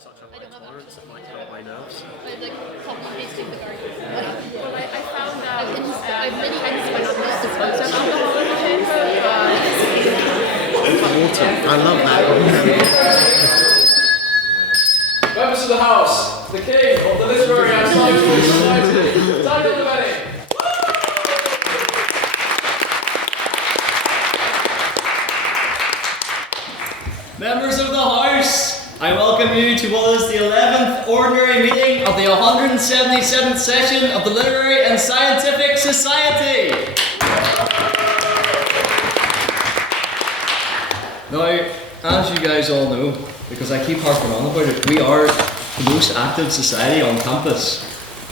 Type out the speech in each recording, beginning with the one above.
such a high tolerance, it might get on my nerves. I'm like copy pasting the argument. Well, I found out I've many times when I'm not sponsor alcohol in the chamber, Water, I love that. Members of the House, the King of the Literary and Scientific Society, Daniel Leveni. Members of the House, I welcome you to what is the 11th ordinary meeting of the 177th session of the Literary and Scientific Society. Now, as you guys all know, because I keep harping on about it, we are the most active society on campus,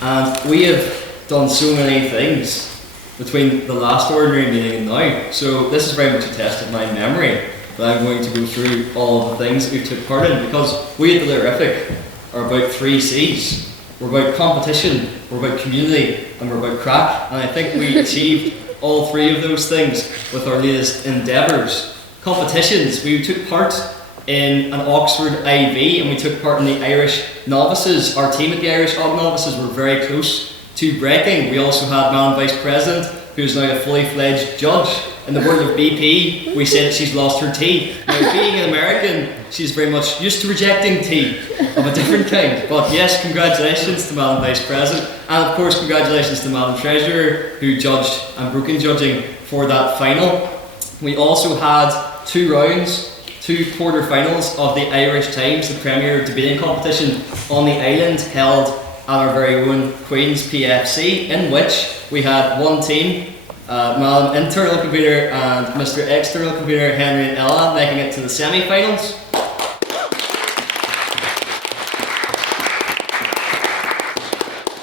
and we have done so many things between the last ordinary meeting and now, so this is very much a test of my memory. But I'm going to go through all of the things that we took part in, because we at the Literarific are about 3 C's. We're about competition, we're about community, and we're about crack. And I think we achieved all 3 of those things with our latest endeavours. Competitions, we took part in an Oxford IB, and we took part in the Irish Novices. Our team at the Irish Novices were very close to breaking. We also had Madam Vice President, who is now a fully fledged judge. In the world of BP, we say that she's lost her tea. Now, being an American, she's very much used to rejecting tea of a different kind. But yes, congratulations to Madam Vice President, and of course congratulations to Madam Treasurer, who judged and broke in judging for that final. We also had 2 rounds, 2 quarter-finals of the Irish Times, the premier debating competition on the island, held at our very own Queen's PFC, in which we had one team, Madam Internal Computer and Mr. External Computer, Henry and Ella, making it to the semi-finals.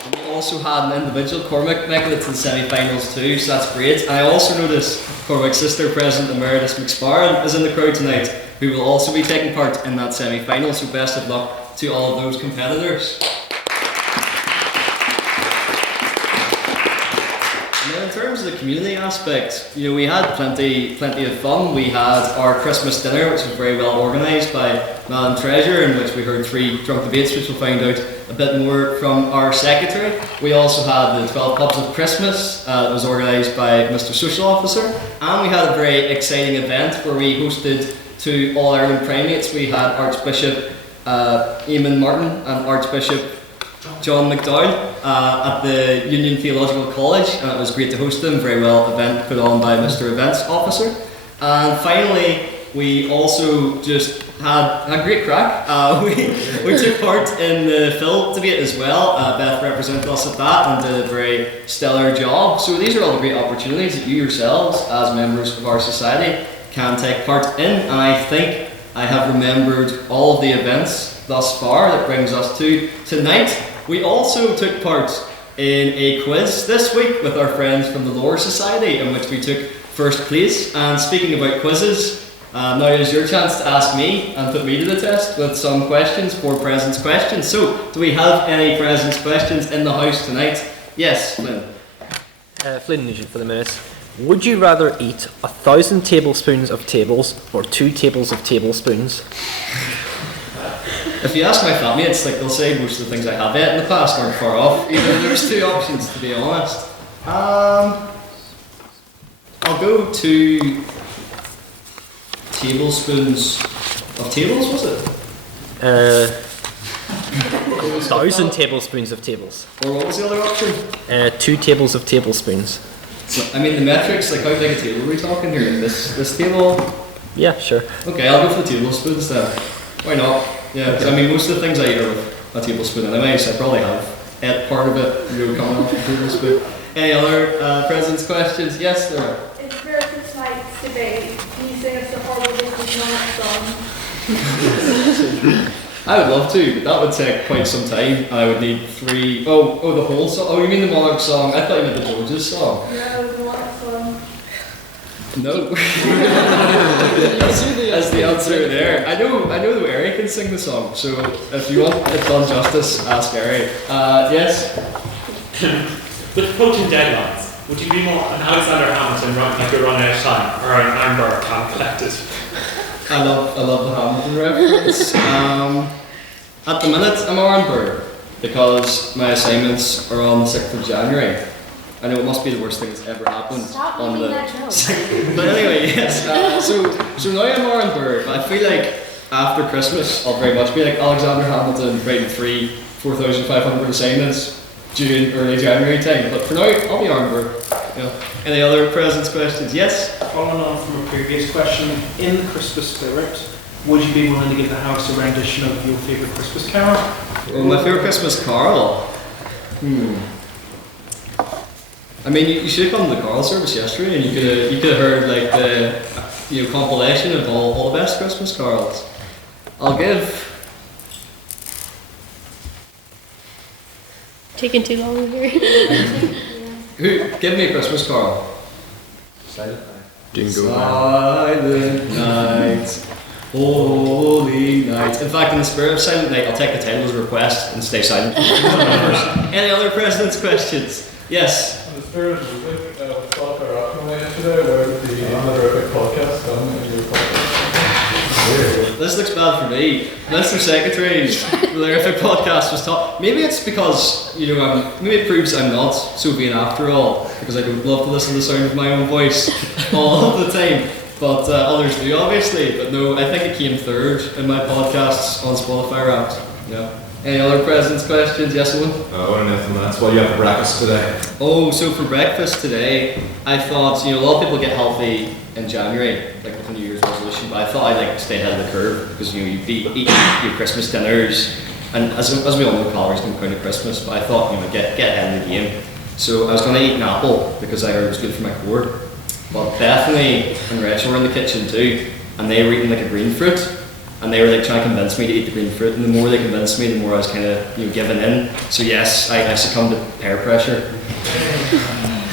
And we also had an individual, Cormac, making it to the semi-finals too, so that's great. And I also noticed Cormac's sister, President Emeritus McMullin, is in the crowd tonight, who will also be taking part in that semi-final, so best of luck to all of those competitors. In terms of the community aspect, you know, we had plenty of fun. We had our Christmas dinner, which was very well organised by Madam Treasurer, in which we heard 3 drunk debates, which we'll find out a bit more from our secretary. We also had the 12 Pubs of Christmas, that was organised by Mr. Social Officer, and we had a very exciting event where we hosted 2 All-Ireland primates. We had Archbishop Eamon Martin and Archbishop John McDowell at the Union Theological College, and it was great to host them. Very well event put on by Mr. Events Officer. And finally, we also just had a great crack. We took part in the Phil debate as well. Beth represented us at that and did a very stellar job. So these are all the great opportunities that you yourselves, as members of our society, can take part in. And I think I have remembered all of the events thus far. That brings us to tonight. We also took part in a quiz this week with our friends from the Lore Society, in which we took first place. And speaking about quizzes, now is your chance to ask me and put me to the test with some questions, 4 presence questions. So, do we have any presence questions in the house tonight? Yes, Flynn. Flynn Nugent for the minute. Would you rather eat 1,000 tablespoons of tables or 2 tables of tablespoons? If you ask my family, it's like they'll say most of the things I have ate in the past aren't far off. There's 2 options, to be honest. I'll go 2 tablespoons of tables, was it? 1,000 tablespoons of tables. Or what was the other option? 2 tables of tablespoons. So, I mean, the metrics, like how big a table are we talking here? This table? Yeah, sure. Okay, I'll go for the tablespoons then. Why not? Yeah, because I mean, most of the things I eat are with a tablespoon anyway, so I probably have ate part of it, you know, coming off the tablespoon. Any other presence questions? Yes, there are. In spirit of tonight's debate, can you sing us the Abolish The Monarchy song? I would love to, but that would take quite some time, and I would need 3... Oh, the whole song? Oh, you mean the Monarch song? I thought you meant the George's song. No, the Monarch song. No. That's the answer there. I know that Eric can sing the song, so if you want it done justice, ask Eric. Yes? With approaching deadlines, would you be more an Alexander Hamilton running like you're running out of time, or an Amber calm collected? I love the Hamilton reference. At the minute, I'm Oranberg because my assignments are on the 6th of January. I know it must be the worst thing that's ever happened Stop on the. making that joke. But anyway, yes. So now I'm Oranberg. I feel like after Christmas, I'll very much be like Alexander Hamilton, writing 4,500 assignments June, early January time. But for now, I'll be Oranberg. Any other presents questions? Yes? Following on from a previous question, in the Christmas spirit, would you be willing to give the house a rendition of your favourite Christmas carol? Well, my favourite Christmas carol? I mean, you should have come to the carol service yesterday, and you could have heard like the compilation of all the best Christmas carols. I'll give. Taking too long here. Who? Give me a Christmas carol. Silent Night. Jingle Silent Night, Holy Night. In fact, in the spirit of Silent Night, I'll take the title as a request and stay silent. Any other president's questions? Yes. In the spirit of music, I was thought our option yesterday where the honorific podcast on your podcast. This looks bad for me. Mr. Secretary's Lyrific podcast was taught. Maybe it's because, maybe it proves I'm not so vain after all, because I don't love to listen to the sound of my own voice all of the time. But others do, obviously. But no, I think it came third in my podcasts on Spotify Wrapped. Yeah. Any other president's questions? Yes, Owen? I want to know from that's what you have for breakfast today. Oh, so for breakfast today, I thought, a lot of people get healthy in January, like with a New Year's resolution, but I thought I'd like to stay ahead of the curve because you'd be eating your Christmas dinners, and as we all know, calories don't count at Christmas, but I thought, get ahead of the game. So I was going to eat an apple because I heard it was good for my core, but Bethany and Rachel were in the kitchen too, and they were eating like a green fruit. And they were like trying to convince me to eat the green fruit, and the more they convinced me, the more I was kind of giving in. So yes, I succumbed to peer pressure.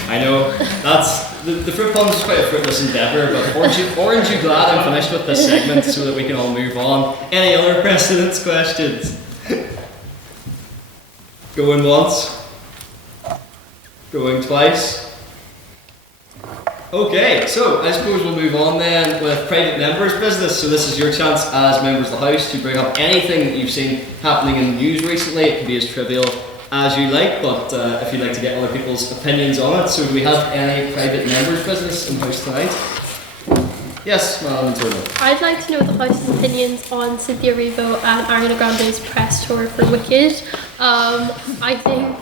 I know that's the fruit punch is quite a fruitless endeavour, but aren't you glad I'm finished with this segment so that we can all move on? Any other precedence questions? Going once, going twice. Okay, so I suppose we'll move on then with private members' business. So this is your chance as members of the House to bring up anything that you've seen happening in the news recently. It can be as trivial as you like, but if you'd like to get other people's opinions on it. So do we have any private members' business in the House tonight? Yes, Madam Turner. I'd like to know the House's opinions on Cynthia Erivo and Ariana Grande's press tour for Wicked. I think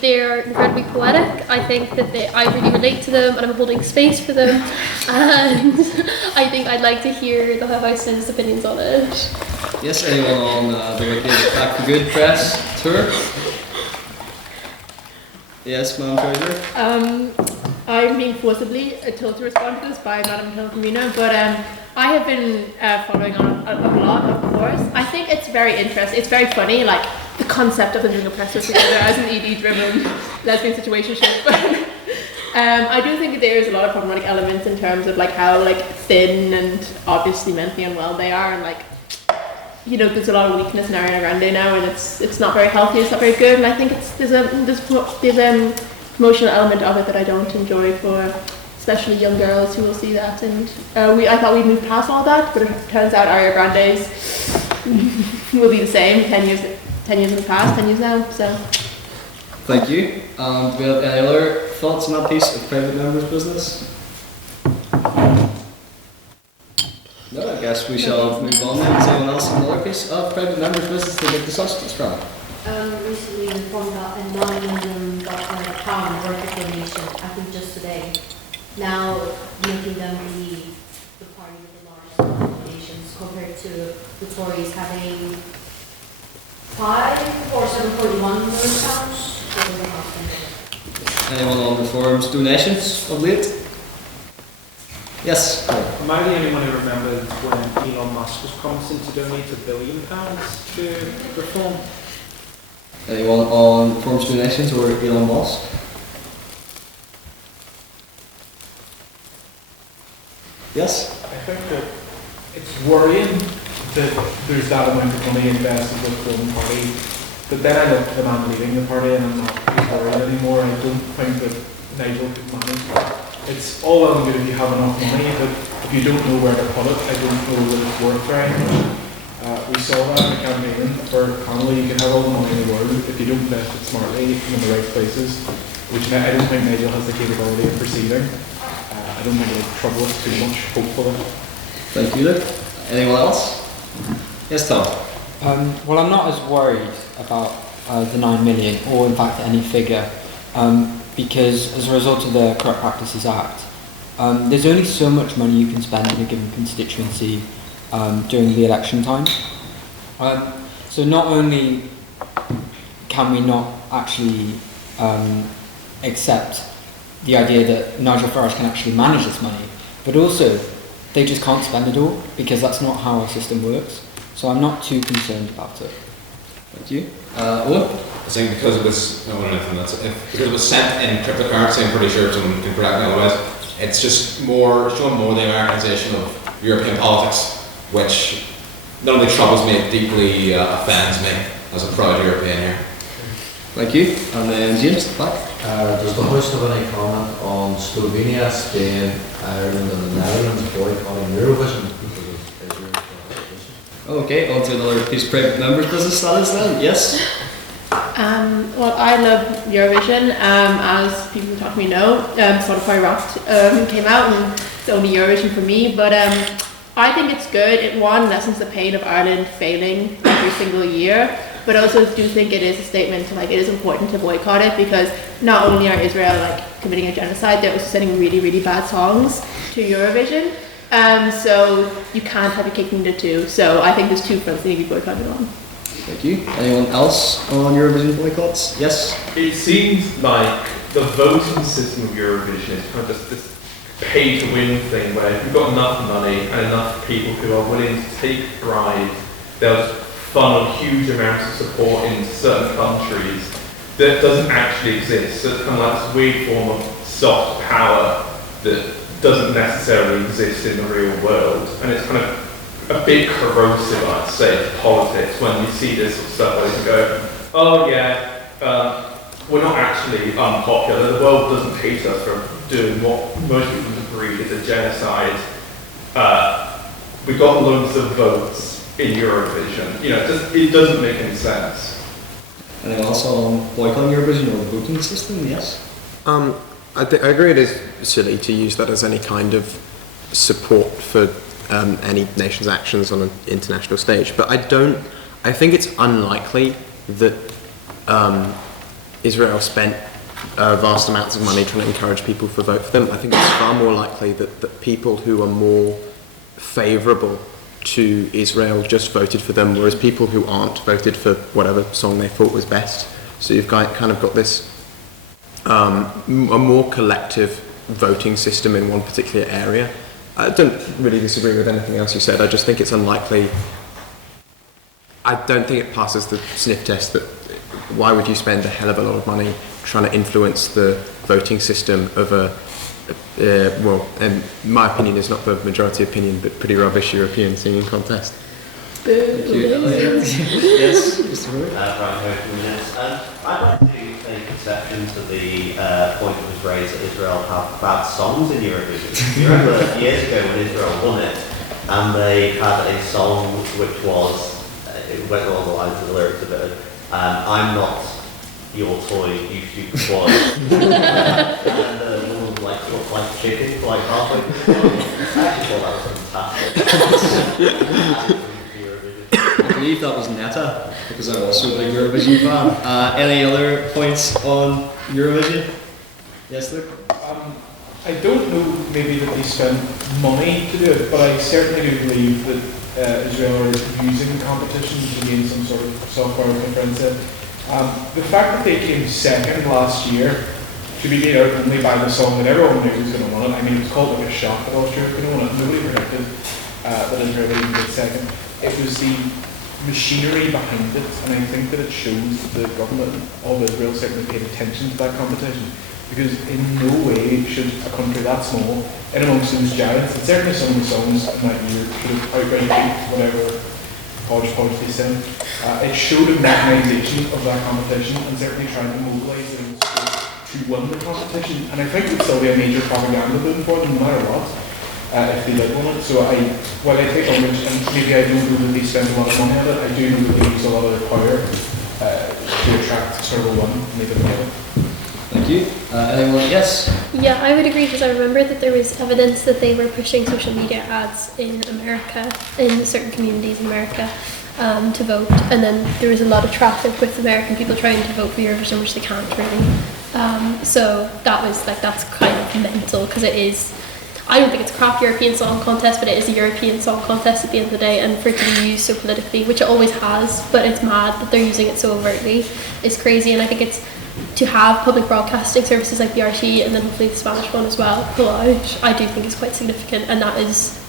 they're incredibly poetic. I think that I really relate to them, and I'm holding space for them. And I think I'd like to hear the House's opinions on it. Yes, anyone on the Wicked Back for Good press tour? Yes, Madam Treasurer. I'm being forcibly told to respond to this by Madam Hilton, but I have been following on a lot, of course. I think it's very interesting. It's very funny, like the concept of them doing a press tour together as an ED-driven lesbian situationship. But I do think there's a lot of problematic elements in terms of like how like thin and obviously mentally unwell they are, and like there's a lot of weakness in Ariana Grande now, and it's not very healthy. It's not very good, and I think there's emotional element of it that I don't enjoy for especially young girls who will see that, and I thought we'd moved past all that, but it turns out Ariana Grande's will be the same 10 years in the past, 10 years now, so. Thank you. Do we have any other thoughts on that piece of private members' business? No, I guess we shall move on then. Is anyone else another piece of private members' business to make the substance from? Recently informed that a non-Lynam got £1 worth of donation, I think just today. Now making them the party with the largest donations compared to the Tories having 5 or 7.1 million pounds. Anyone on Reform's donations of late? Yes. Am I the only one who remembers when Elon Musk was promising to donate £1 billion to Reform? Anyone on Reform's donations or Elon Musk? Yes? I think that it's worrying that there's that amount of money invested with one party, but then I look at the man leading the party and I'm not worried anymore. I don't think that Nigel could manage that. It's all well and good if you have enough money, but if you don't know where to put it, I don't know that it's worth very much. We saw that in the campaign for Connolly. You can have all the money in the world if you don't invest it smartly in the right places, which I don't think Nigel has the capability of perceiving. I don't think it'll trouble us too much, hopefully. Thank you, Luke. Anyone else? Yes, Tom. Well, I'm not as worried about the 9 million, or in fact any figure, because as a result of the Corrupt Practices Act, there's only so much money you can spend in a given constituency during the election time. So not only can we not actually accept the idea that Nigel Farage can actually manage this money, but also they just can't spend it all, because that's not how our system works. So I'm not too concerned about it. Thank you. Owen? I think because it was, no, anything that's, because it was sent in cryptocurrency, I'm pretty sure someone can correct me otherwise, it's just more, showing more the Americanization of European politics, which not only troubles me, it deeply offends me as a proud European here. Thank you. And then James, back. Does the House have any comment on Slovenia, Spain, Ireland and the Netherlands boycotting Eurovision because of Israel's violation? Okay, on to another piece of private members' business that is then. Yes? Well, I love Eurovision. As people who talk to me know, Spotify Wrapped came out, and it's only Eurovision for me. But I think it's good. It lessens the pain of Ireland failing every single year. But I also do think it is a statement to it is important to boycott it, because not only are Israel committing a genocide, they're also sending really, really bad songs to Eurovision. So you can't have your cake and eat it too. So I think there's two fronts that need to be boycotted on. Thank you. Anyone else on Eurovision boycotts? Yes? It seems like the voting system of Eurovision is kind of just this pay-to-win thing where if you've got enough money and enough people who are willing to take bribes, they'll funnel huge amounts of support into certain countries that doesn't actually exist. So it's kind of like this weird form of soft power that doesn't necessarily exist in the real world. And it's kind of a bit corrosive, I'd say, to politics when you see this sort of stuff where you can go, oh yeah, we're not actually unpopular. The world doesn't hate us for doing what most people agree is a genocide. We got loads of votes in Eurovision. It doesn't make any sense. Anyone else on boycotting Eurovision or the voting system? Yes? I agree it is silly to use that as any kind of support for any nation's actions on an international stage, but I think it's unlikely that Israel spent vast amounts of money trying to encourage people to vote for them. I think it's far more likely that people who are more favourable to Israel just voted for them, whereas people who aren't voted for whatever song they thought was best. So you've kind of got this a more collective voting system in one particular area. I don't really disagree with anything else you said. I just think it's unlikely. I don't think it passes the sniff test. That why would you spend a hell of a lot of money trying to influence the voting system of in my opinion, is not the majority opinion, but pretty rubbish European singing contest. Thank you. Yes, Mr. Brewer. I'd like to take exception to the point that was raised that Israel have bad songs in Eurovision. You remember years ago when Israel won it, and they had a song which was, it went along the lines of the lyrics of it, I'm not your toy, you stupid boy. And the woman would look like chicken for halfway through the song. I actually thought that was fantastic. I believe that was Netta, because I'm also a big Eurovision fan. Any other points on Eurovision? Yes, Luke? I don't know maybe that they spend money to do it, but I certainly do believe that Israel are using the competition to gain some sort of software difference. The fact that they came second last year should be made out only by the song that everyone knew was going to win it. I mean, it was called like a shock that Austria was going to win it. Nobody predicted that Israel would even get second. It was the machinery behind it, and I think that it shows that the government of Israel certainly paid attention to that competition, because in no way should a country that small, in amongst those giants, and certainly some of the songs in that year should have outright beat whatever hodgepodge they sing. It showed a mechanisation of that competition, and certainly trying to mobilise them to win the competition, and I think it would still be a major propaganda boon for them no matter what. if they did want it. So while I take umbrage, and maybe I don't know that they spend a lot of money on it, I do know that they use a lot of their power to attract Server 1 and make it better. Thank you. Anyone? Yes? Yeah, I would agree because I remember that there was evidence that they were pushing social media ads in America, in certain communities in America, to vote, and then there was a lot of traffic with American people trying to vote for Eurovision, which they can't really. So that's kind of mental because it is. I don't think it's a crap European Song Contest, but it is a European Song Contest at the end of the day, and for it to be used so politically, which it always has, but it's mad that they're using it so overtly, is crazy. And I think it's to have public broadcasting services like the RT and then hopefully the Spanish one as well, which I do think is quite significant, and that is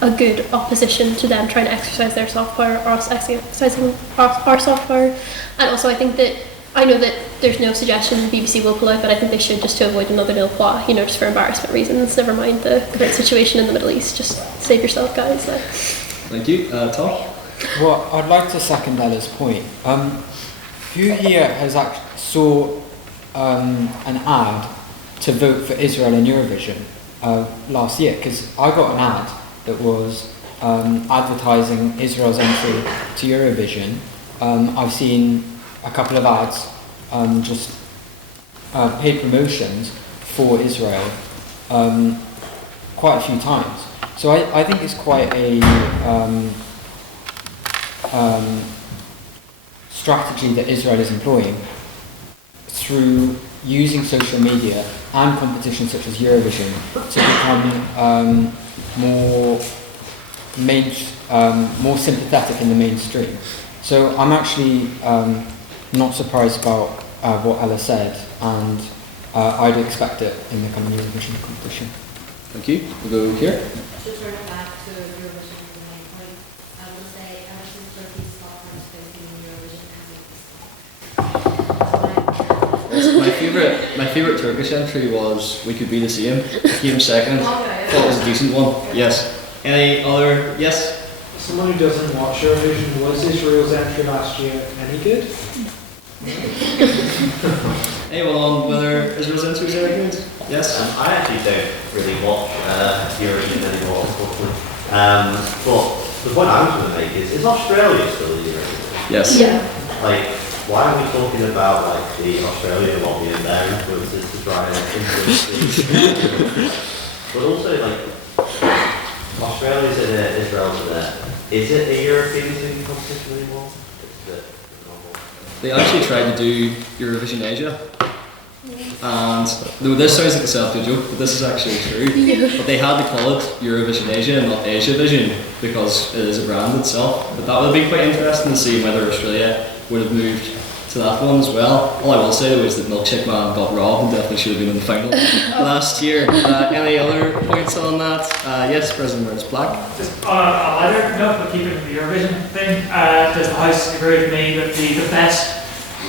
a good opposition to them trying to exercise their soft power or us exercising our soft power. And also I think that, I know that there's no suggestion the BBC will pull out, but I think they should, just to avoid another nil pois, just for embarrassment reasons, never mind the current situation in the Middle East. Just save yourself, guys. Thank you. Tom? Well, I'd like to second Ella's point. Who here has actually saw an ad to vote for Israel in Eurovision last year? Because I got an ad that was advertising Israel's entry to Eurovision. I've seen a couple of ads, just paid promotions for Israel quite a few times. So I think it's quite a strategy that Israel is employing through using social media and competitions such as Eurovision to become more sympathetic in the mainstream. So I'm actually not surprised about what Ella said, and I'd expect it in the coming Eurovision competition. Thank you. We'll go here. To turn it back to Eurovision as the main point, I would say ever since Turkey stopped participating in Eurovision, My favourite Turkish entry was "We Could Be the Same." Came second. Thought it was a decent one. Yes. Any other? Yes. Someone who doesn't watch Eurovision, was Israel's entry last year any good? Anyone on whether Israel's entry was any good? Yes. I actually don't really watch Eurovision anymore, unfortunately. But the point I was going to make is Australia still in Eurovision? Yes. Yeah. Why are we talking about the Australian lobby and their influences to try and influence the but also Australia's in it, Israel's in it. Is it a European singing competition anymore? They actually tried to do Eurovision Asia, and this sounds like a self-good joke, but this is actually true. But they had to call it Eurovision Asia and not Asia Vision because it is a brand itself. But that would have been quite interesting to see whether Australia would have moved to that one as well. All I will say though is that Milkshake Man got robbed and definitely should have been in the final last year. Any other points on that? Yes, President Where's Black. Just on a lighter note, but keeping the Eurovision thing, does the House agree with me that the best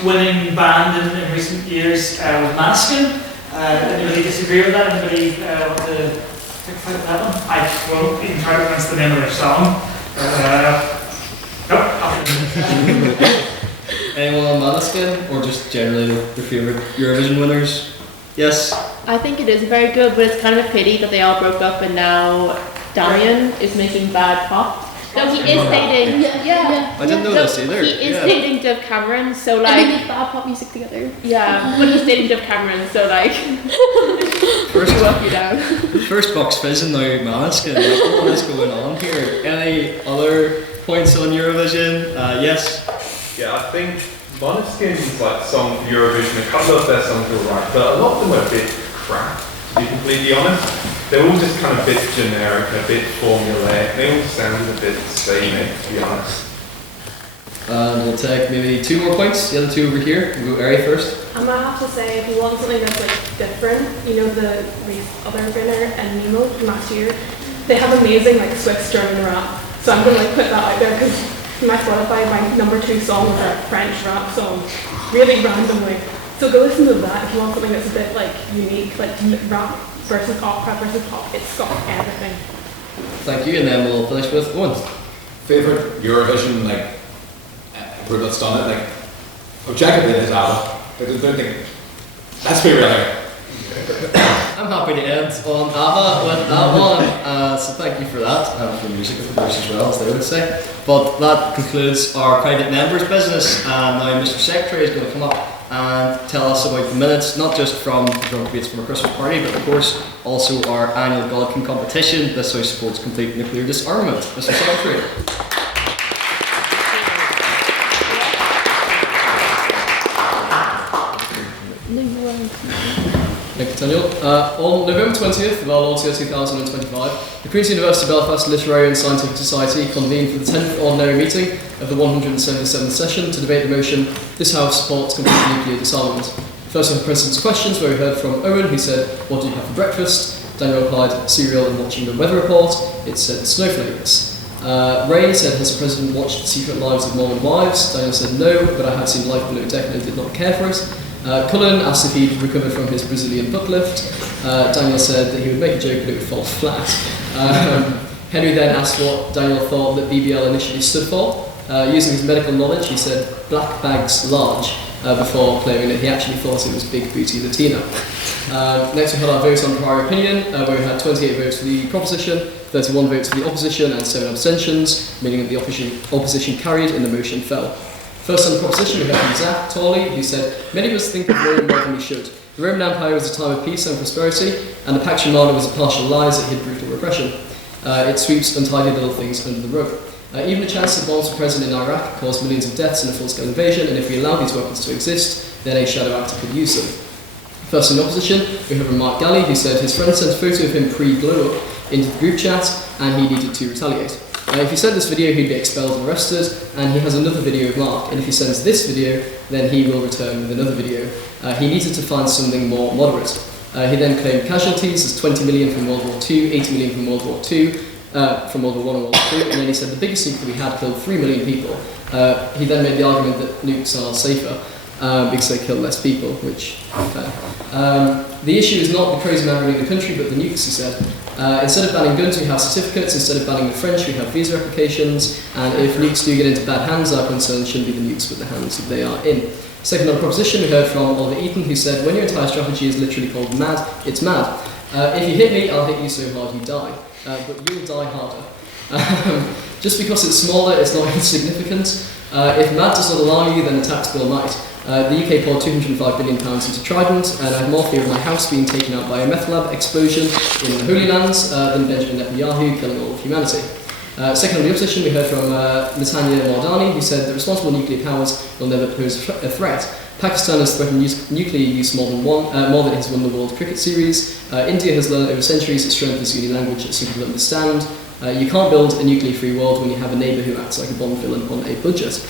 winning band in recent years was Maneskin? Anybody disagree with that? Anybody want to take a fight with that one? I won't even try to pronounce the name of their song. Nope. Anyone on Maneskin, or just generally their favourite Eurovision winners? Yes? I think it is very good, but it's kind of a pity that they all broke up and now Damian is making bad pop. No, he is dating. Yeah. I didn't know this either. He is dating Dove Cameron, so And they make bad pop music together. Yeah, but he's dating Dove Cameron, so First walk you down. First Box Fizz and now Maneskin. What is going on here? Any other points on Eurovision? Yes? Yeah, I think Måneskin's song for Eurovision, a couple of their songs are right, but a lot of them are a bit crap, to be completely honest. They're all just kind of a bit generic, a bit formulaic. They all sound a bit samey, to be honest. We'll take maybe 2 more points. The other 2 over here. We'll go Ari first. I might have to say, if you want something that's different, the other winner and Nemo from last year, they have amazing Swiss German rap. So I'm going to put that out there because my Spotify, my number 2 song was a French rap song, really randomly. So go listen to that if you want something that's a bit unique, rap versus opera versus pop. It's got everything. Thank you, and then we'll finish with Owen. Favorite Eurovision group that's done it, objectively is ABBA. I don't think. Let's be real. I'm I'm happy to end on ABBA with that one. So thank you for that, and for music of course as well, as they would say. But that concludes our private members' business, and now Mr. Secretary is going to come up and tell us about the minutes, not just from the drunk debates from our Christmas party, but of course also our annual Godkin competition. This House supports complete nuclear disarmament. Mr. Secretary. Thank you, Daniel. On November 20th of our Lord's Year 2025, the Queen's University Belfast Literary and Scientific Society convened for the 10th ordinary meeting of the 177th session to debate the motion, "This House supports complete nuclear disarmament." First we had President's questions, where we heard from Owen, who said, "What did you have for breakfast?" Daniel replied, "Cereal and watching the weather report." It said, "Snowflakes." Ray said, "Has the President watched The Secret Lives of Mormon Wives?" Daniel said, "No, but I had seen Life Below Deck and did not care for it." Cullen asked if he'd recovered from his Brazilian butt lift. Daniel said that he would make a joke but it would fall flat. Henry then asked what Daniel thought that BBL initially stood for. Using his medical knowledge, he said "black bags large" before claiming that he actually thought it was Big Booty Latina. Next we had our vote on prior opinion, where we had 28 votes for the proposition, 31 votes for the opposition and 7 abstentions, meaning that the opposition carried and the motion fell. First on the proposition, we heard from Zach Torley, who said, "Many of us think of Rome more than we should. The Roman Empire was a time of peace and prosperity, and the Pax Romana was a partial lie that hid brutal repression. It sweeps untidy little things under the rug. Even the chance that bombs were present in Iraq caused millions of deaths in a full-scale invasion, and if we allowed these weapons to exist, then a shadow actor could use them." First in the opposition, we heard from Mark Galley, who said his friend sent a photo of him pre-glow-up into the group chat, and he needed to retaliate. If he sent this video, he'd be expelled and arrested, and he has another video of Mark, and if he sends this video, then he will return with another video. He needed to find something more moderate. He then claimed casualties as 20 million from World War II, 80 million from World War II, from World War I and World War II, and then he said the biggest nuke that we had killed 3 million people. He then made the argument that nukes are safer because they kill less people, which is fair. The issue is not the crazy man running the country, but the nukes, he said. Instead of banning guns, we have certificates. Instead of banning the French, we have visa applications. And if nukes do get into bad hands, our concern shouldn't be the nukes, but the hands that they are in. Second on the proposition, we heard from Oliver Eaton, who said, "When your entire strategy is literally called mad, it's mad. If you hit me, I'll hit you so hard you die. But you'll die harder." Just because it's smaller, it's not insignificant. If mad does not alarm you, then a tax bill might. The UK poured £205 billion into Trident, and I have more fear of my house being taken out by a meth lab explosion in the Holy Lands than Benjamin Netanyahu killing all of humanity. Second on the opposition, we heard from Natanya Mardani, who said that responsible nuclear powers will never pose a threat. Pakistan has threatened nuclear use more than it has won the World Cricket Series. India has learned over centuries that strength is the only language that some people understand. You can't build a nuclear-free world when you have a neighbour who acts like a Bond villain on a budget.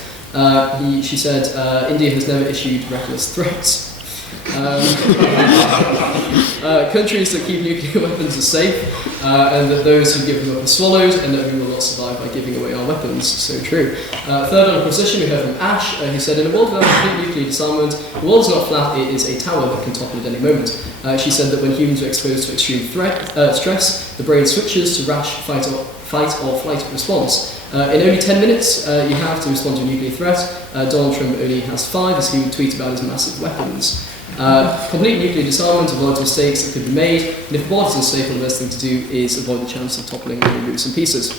She said India has never issued reckless threats. Countries that keep nuclear weapons are safe, and that those who give them up are swallowed, and that we will not survive by giving away our weapons. So true. Third on a proposition, we heard from Ash, who said, "In a world without complete nuclear disarmament, the world is not flat, it is a tower that can topple at any moment." She said that when humans are exposed to extreme stress, the brain switches to rash fight or flight response. In only 10 minutes, you have to respond to a nuclear threat. Donald Trump only has 5, as he would tweet about his massive weapons. Complete nuclear disarmament, avoid mistakes that could be made, and if the border is unsafe, the best thing to do is avoid the chance of toppling all the roots and pieces.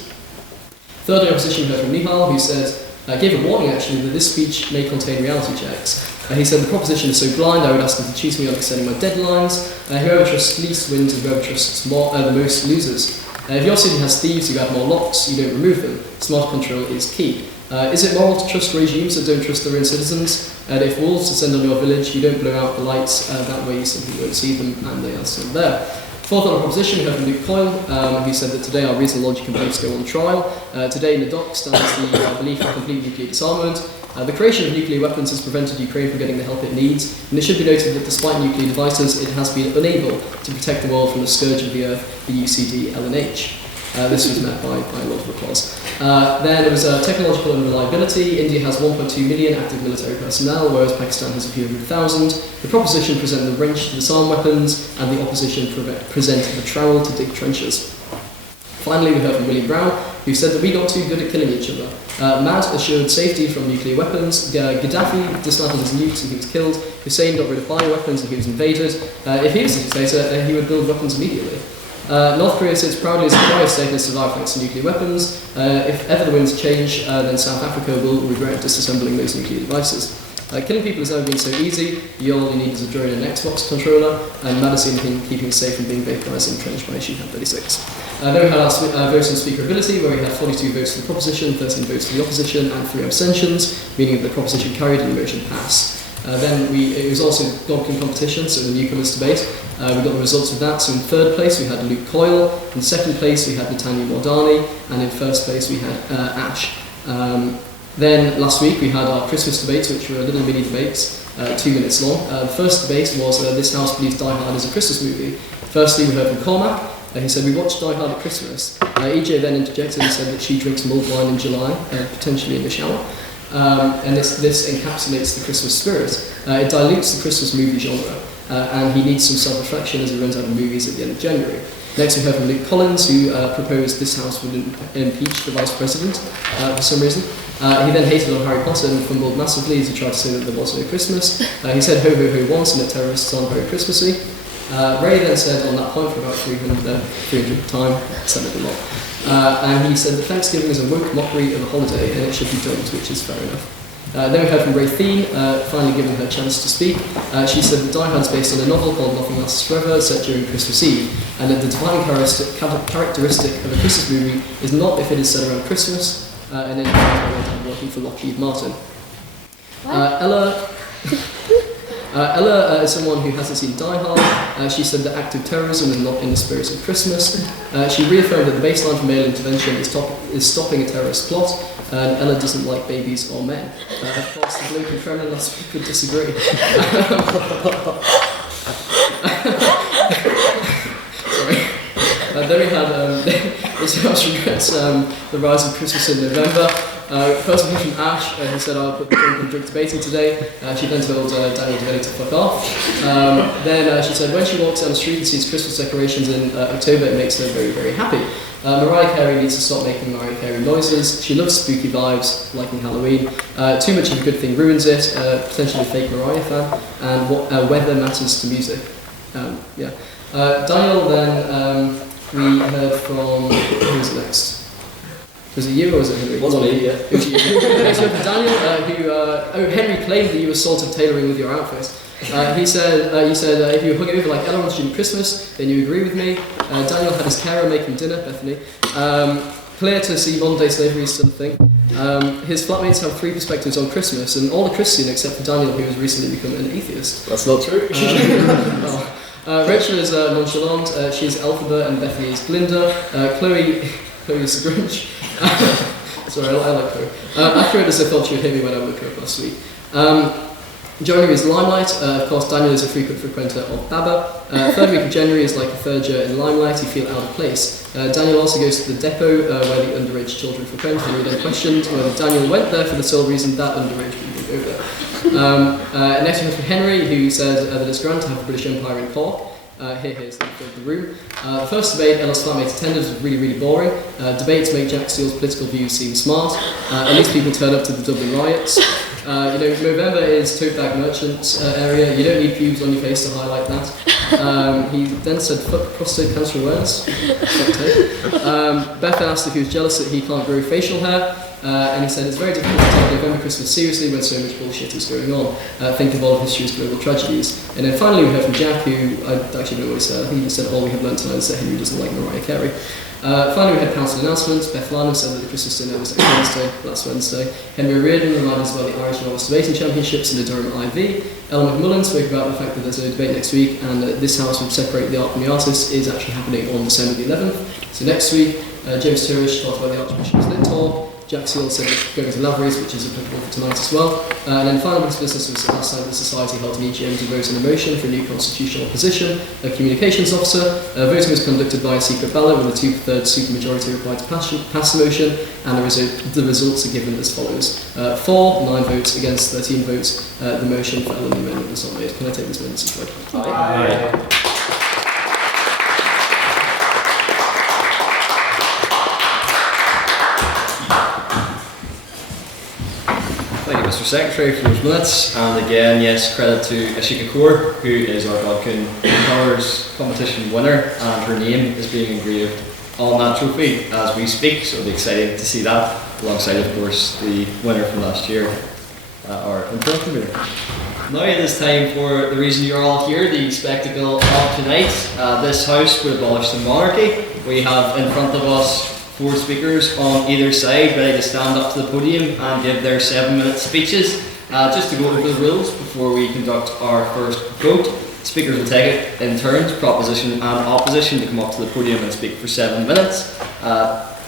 Third in opposition, we heard from Nihal, who said, gave a warning actually that this speech may contain reality checks. He said, "The proposition is so blind, I would ask them to cheat me on extending my deadlines. Whoever trusts least wins, and whoever trusts the most loses. If your city has thieves, you add more locks, you don't remove them. Smart control is key. Is it moral to trust regimes that don't trust their own citizens? If wolves descend on your village, you don't blow out the lights, that way you simply won't see them, and they are still there." Fourth on the proposition, we heard from Luke Coyle, who said that today our reason, logic and beliefs go on trial. Today in the dock stands the belief in complete nuclear disarmament. The creation of nuclear weapons has prevented Ukraine from getting the help it needs, and it should be noted that despite nuclear devices, it has been unable to protect the world from the scourge of the earth, the UCD-LNH. This was met by a lot of applause. Then it was technological unreliability. India has 1.2 million active military personnel, whereas Pakistan has a few 100,000. The proposition presented the wrench to disarm weapons, and the opposition presented the trowel to dig trenches. Finally, we heard from William Brown, who said that we got too good at killing each other. Mad assured safety from nuclear weapons. Gaddafi dismantled his nukes and he was killed. Hussein got rid of bioweapons and he was invaded. If he was a dictator, he would build weapons immediately. North Korea sits proudly as a quiet state and survive thanks to nuclear weapons. If ever the winds change, then South Africa will regret disassembling those nuclear devices. Killing people has never been so easy. All you need is a drone and an Xbox controller, and Mad has seen keeping us safe from being vaporized and entrenched by Shihan 36. Then we had our votes on speakerability, where we had 42 votes for the proposition, 13 votes for the opposition, and 3 abstentions, meaning that the proposition carried and the motion passed. Then it was also Godkin competition, so the newcomers debate. We got the results of that. So in third place we had Luke Coyle, in second place we had Netanya Mordani, and in first place we had Ash. Then last week we had our Christmas debates, which were little mini debates, 2 minutes long. The first debate was this house believes Die Hard is a Christmas movie. Firstly we heard from McCormack. He said, we watched Die Hard at Christmas. EJ then interjected and said that she drinks mulled wine in July, potentially in the shower. And this encapsulates the Christmas spirit. It dilutes the Christmas movie genre, and he needs some self-reflection as he runs out of movies at the end of January. Next we heard from Luke Collins, who proposed this house would impeach the Vice President for some reason. He then hated on Harry Potter and fumbled massively as he tried to say that there was no Christmas. He said ho ho ho once and that terrorists aren't very Christmassy. Ray then said on that point for about 300th time, said it a lot. And he said that Thanksgiving is a woke mockery of a holiday and it should be dumped, which is fair enough. Then we heard from Ray Thien, finally given her chance to speak. She said that Die Hard is based on a novel called Nothing Lasts Forever, set during Christmas Eve, and that the defining characteristic of a Christmas movie is not if it is set around Christmas, and then working for Lockheed Martin. Ella is someone who hasn't seen Die Hard. She said that active terrorism is not in the spirit of Christmas. She reaffirmed that the baseline for male intervention is stopping a terrorist plot. Ella doesn't like babies or men. Of course, the bloke in Kremlin last week would disagree. Sorry. Then we had this house regrets the rise of Christmas in November. First we heard from Ash, who said I'll put the drink and drink debating today. She then told Daniel DeVilliers to fuck off. Then she said when she walks down the street and sees Christmas decorations in October, it makes her very, very happy. Mariah Carey needs to stop making Mariah Carey noises. She loves spooky vibes, liking Halloween. Too much of a good thing ruins it. Potentially a fake Mariah fan. And what weather matters to music. Daniel then, we heard from, who was next? Was it you or was it Henry? It was me, yeah. It was you. Next we heard from Daniel, Henry claimed that you assaulted tailoring with your outfit. He said, you said if you were hungover like Ella on Student Christmas, then you agree with me. Daniel had his carer make him dinner, Bethany. Clear to see modern day slavery is still a thing. His flatmates have 3 perspectives on Christmas, and all are Christian except for Daniel, who has recently become an atheist. That's not true. Rachel is nonchalant, she's Alphaba, and Bethany is Glinda. Chloe is the Grinch. Sorry, I like Chloe. Accurate as I thought she would hit me when I woke her up last week. January is Limelight. Of course, Daniel is a frequent frequenter of Baba. Third week of January is like a third year in Limelight. You feel out of place. Daniel also goes to the depot where the underage children frequent, and we then questioned whether Daniel went there for the sole reason that underage people go there. Next we have Henry, who said that it's grand to have the British Empire in Cork. Here's the room. The first debate Ella's flatmate attended was really, really boring. Debates make Jack Steele's political views seem smart. At least people turn up to the Dublin riots. November is tote bag merchants area. You don't need pubes on your face to highlight that. He then said, fuck prostate cancer awareness. Beth asked if he was jealous that he can't grow facial hair. And he said it's very difficult to take November Christmas seriously when so much bullshit is going on. Think of all of history's global tragedies. And then finally we heard from Jack, who I actually don't know what he said. I think he said all we have learned tonight is that Henry doesn't like Mariah Carey. Finally we had council announcements. Beth Lynam said that the Christmas dinner was last Wednesday. Henry Reardon reminded us about the Irish Novice Debating Championships and the Durham IV. Ella McMullin spoke about the fact that there's no debate next week and that this house would separate the art from the artist is actually happening on December the 11th. So next week, James Turish talked about the Archbishop's Lit Talk. Jack Steele said going to Lavery's, which is applicable for tonight as well. And then final bit of business was last time the Society held an EGM to vote on a motion for a new constitutional position, a communications officer. Voting was conducted by a secret ballot with a 2/3 supermajority required to pass the motion, and the results are given as follows. For 9 votes against 13 votes, the motion for the amendment was not made. Can I take this minutes as read? Aye. Thank you, Mr. Secretary, for those minutes. And again, yes, credit to Ashika Kaur, who is our Godkin Colours competition winner, and her name is being engraved on that trophy as we speak, so it'll be exciting to see that, alongside, of course, the winner from last year, our internal computer. Now it is time for the reason you're all here, the spectacle of tonight. This house would abolish the monarchy. We have in front of us 4 speakers on either side ready to stand up to the podium and give their 7-minute speeches. Just to go over the rules before we conduct our first vote, speakers will take it in turns, proposition and opposition, to come up to the podium and speak for 7 minutes.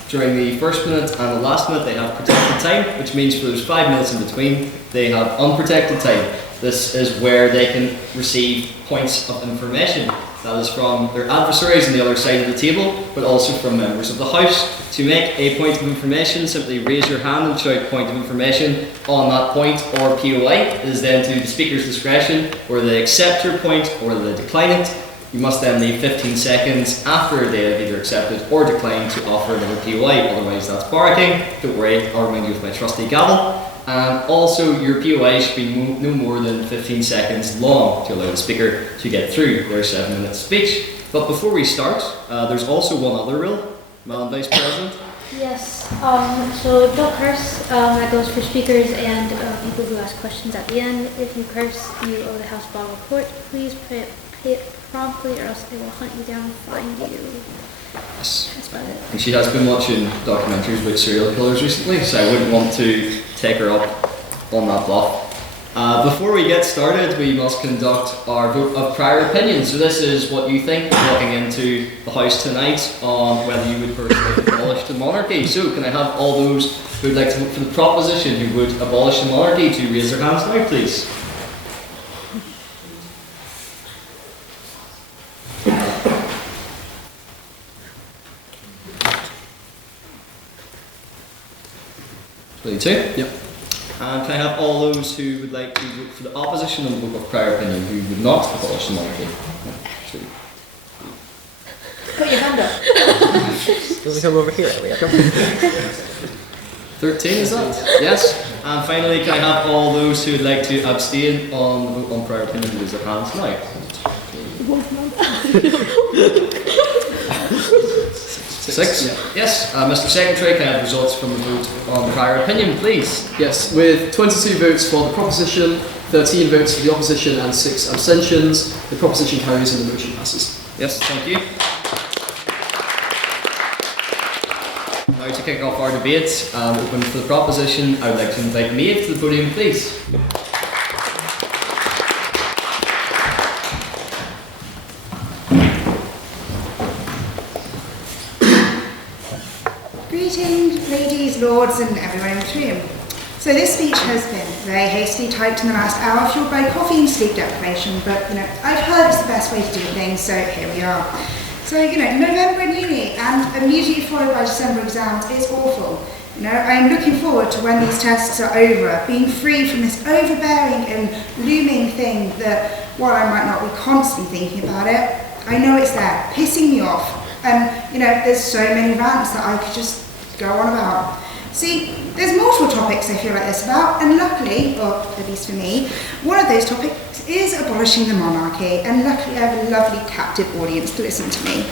During the first minute and the last minute they have protected time, which means for those 5 minutes in between they have unprotected time. This is where they can receive points of information. That is from their adversaries on the other side of the table, but also from members of the House. To make a point of information, simply raise your hand and shout point of information on that point or POI. It is then to the speaker's discretion whether they accept your point or whether they decline it. You must then leave 15 seconds after they have either accepted or declined to offer another POI, otherwise that's barracking. Don't worry, I'll remind you of my trusty gavel. And also your POI should be no more than 15 seconds long to allow the speaker to get through their 7-minute speech. But before we start, there's also one other rule, Madam Vice President. Yes, so don't curse, that goes for speakers and people who ask questions at the end. If you curse, you owe the House bottle of court. Please pay it promptly or else they will hunt you down and find you. Yes. That's about it. And she has been watching documentaries about serial killers recently, so I wouldn't want to take her up on that bluff. Before we get started, we must conduct our vote of prior opinion. So this is what you think walking into the House tonight on whether you would personally abolish the monarchy. So can I have all those who would like to vote for the proposition who would abolish the monarchy to raise their hands now, please? Yep. And can I have all those who would like to vote for the opposition on the vote of prior opinion who would not abolish the monarchy? 2. Put your hand up. Does it come over here, Elliot? 13 is that? Yes. And finally, can I have all those who would like to abstain on the vote on prior opinion to raise their hands now? 6? Yeah. Yes. Mr. Secretary, can I have results from the vote on prior opinion, please? Yes, with 22 votes for the proposition, 13 votes for the opposition and 6 abstentions, the proposition carries and the motion passes. Yes, thank you. Now to kick off our debate, open for the proposition, I would like to invite Maeve to the podium, please. Greetings, ladies, lords, and everyone in between. So this speech has been very hastily typed in the last hour, fueled by coffee and sleep deprivation, but, I've heard it's the best way to do things, so here we are. So, November in uni and immediately followed by December exams is awful. I'm looking forward to when these tests are over, being free from this overbearing and looming thing that, while I might not be constantly thinking about it, I know it's there, pissing me off. And, there's so many rants that I could just go on about. See, there's multiple topics I feel like this about, and luckily, or at least for me, one of those topics is abolishing the monarchy, and luckily I have a lovely captive audience to listen to me.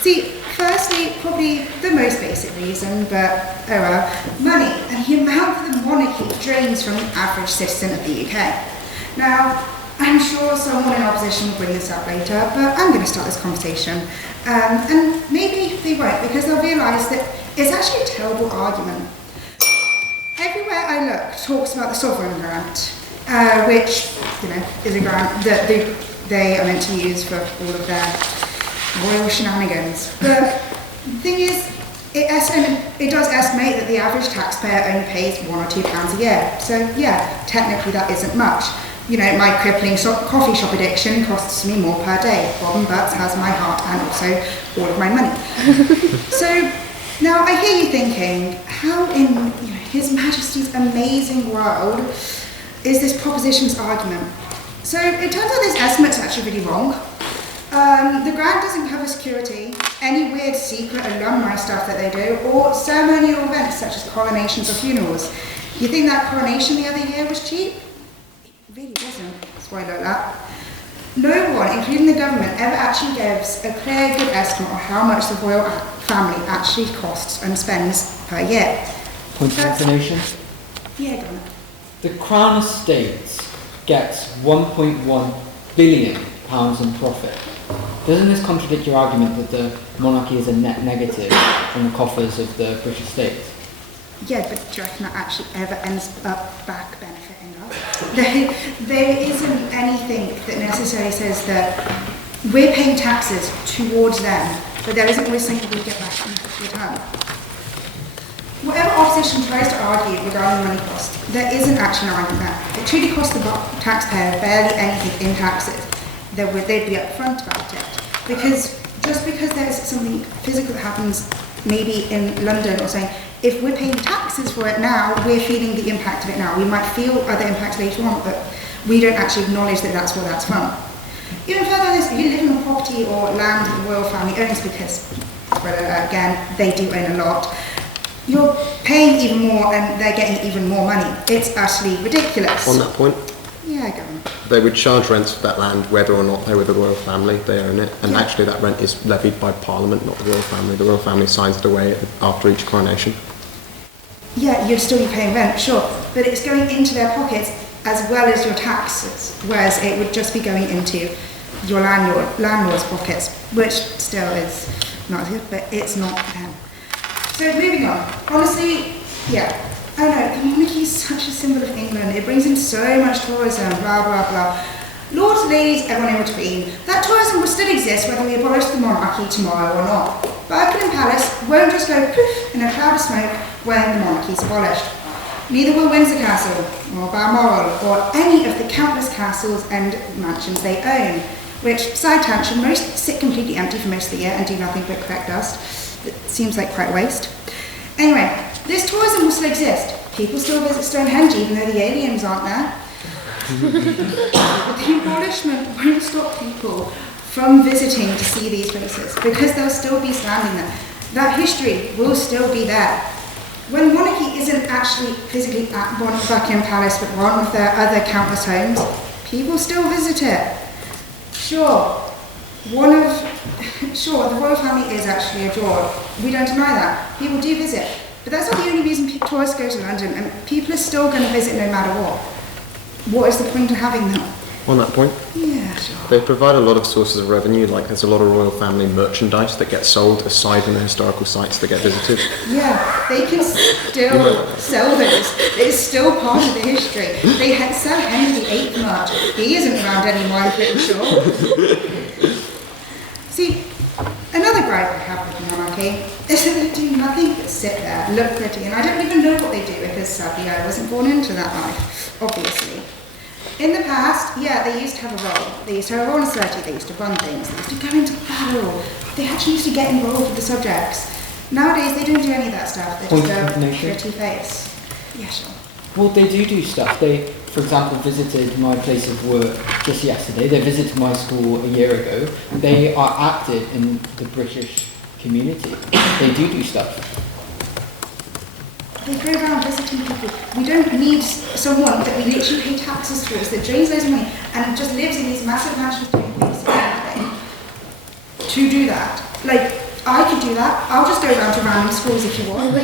See, firstly, probably the most basic reason, but oh well, money and the amount that the monarchy drains from the average citizen of the UK. Now, I'm sure someone in opposition will bring this up later, but I'm going to start this conversation. And maybe they won't, because they'll realise that it's actually a terrible argument. Everywhere I look talks about the sovereign grant, which, is a grant that they are meant to use for all of their royal shenanigans. But the thing is, it does estimate that the average taxpayer only pays £1 or £2 a year. So yeah, technically that isn't much. My crippling coffee shop addiction costs me more per day. Bob and Butts has my heart and also all of my money. So now I hear you thinking, how in His Majesty's amazing world is this proposition's argument? So it turns out this estimate's actually really wrong. The grant doesn't cover security, any weird secret alumni stuff that they do, or ceremonial events such as coronations or funerals. You think that coronation the other year was cheap? It really wasn't. Spoiler alert. No one, including the government, ever actually gives a clear, good estimate of how much the royal family actually costs and spends per year. Point of information. Yeah, go on. The Crown Estate gets £1.1 billion in profit. Doesn't this contradict your argument that the monarchy is a net negative from the coffers of the British state? Yeah, but do you reckon that actually ever ends up back benefiting us? There isn't anything that necessarily says that we're paying taxes towards them, but there isn't always something we get back in return. Whatever opposition tries to argue regarding money cost, there isn't actually an argument there. It truly costs the taxpayer barely anything in taxes. They'd be upfront about it. Because just because there's something physical that happens maybe in London or something, if we're paying taxes for it now, we're feeling the impact of it now. We might feel other impacts later on, but we don't actually acknowledge that that's where that's from. Even further than this, if you live in a property or land that the royal family owns, because, well, again, they do own a lot, you're paying even more and they're getting even more money. It's actually ridiculous. On that point, yeah, go on. they would charge rents for that land whether or not they were the royal family, they own it. And actually that rent is levied by Parliament, not the royal family. The royal family signs it away after each coronation. Yeah, you'd still be paying rent, sure, but it's going into their pockets as well as your taxes, whereas it would just be going into your landlord's pockets, which still is not as good, but it's not them. So moving on, honestly, yeah, I know, the monarchy is such a symbol of England, it brings in so much tourism, blah, blah, blah. Lords, ladies, everyone in between, that tourism will still exist whether we abolish the monarchy tomorrow or not. Buckingham Palace won't just go poof in a cloud of smoke when the monarchy is abolished. Neither will Windsor Castle, or Balmoral, or any of the countless castles and mansions they own, which, side tangent, most sit completely empty for most of the year and do nothing but collect dust. It seems like quite a waste. Anyway, this tourism will still exist. People still visit Stonehenge even though the aliens aren't there. The abolishment won't stop people from visiting to see these places because they'll still be standing there. That history will still be there. When monarchy isn't actually physically at Buckingham Palace but one of their other countless homes, people still visit it. Sure, the royal family is actually adored. We don't deny that. People do visit. But that's not the only reason tourists go to London, and people are still going to visit no matter what. What is the point of having them? On that point, Yeah, sure. they provide a lot of sources of revenue, like there's a lot of royal family merchandise that gets sold aside from the historical sites that get visited. Yeah, they can still sell those. It's still part of the history. They had sell Henry VIII much. He isn't around anymore, I'm pretty sure. See, another gripe I have with the monarchy is that they do nothing but sit there, look pretty, and I don't even know what they do because sadly I wasn't born into that life, obviously. In the past, yeah, they used to have a role. They used to have a role in society, they used to run things, they used to go into battle, they actually used to get involved with the subjects. Nowadays, they don't do any of that stuff, they just go pretty face. Yeah, sure. Well, they do stuff. They, for example, visited my place of work just yesterday. They visited my school a year ago. They are active in the British community. They do stuff. They go around visiting people. We don't need someone that we literally pay taxes towards, that drains loads of money and just lives in these massive mansions doing things to do that. Like, I could do that. I'll just go around to random schools if you want.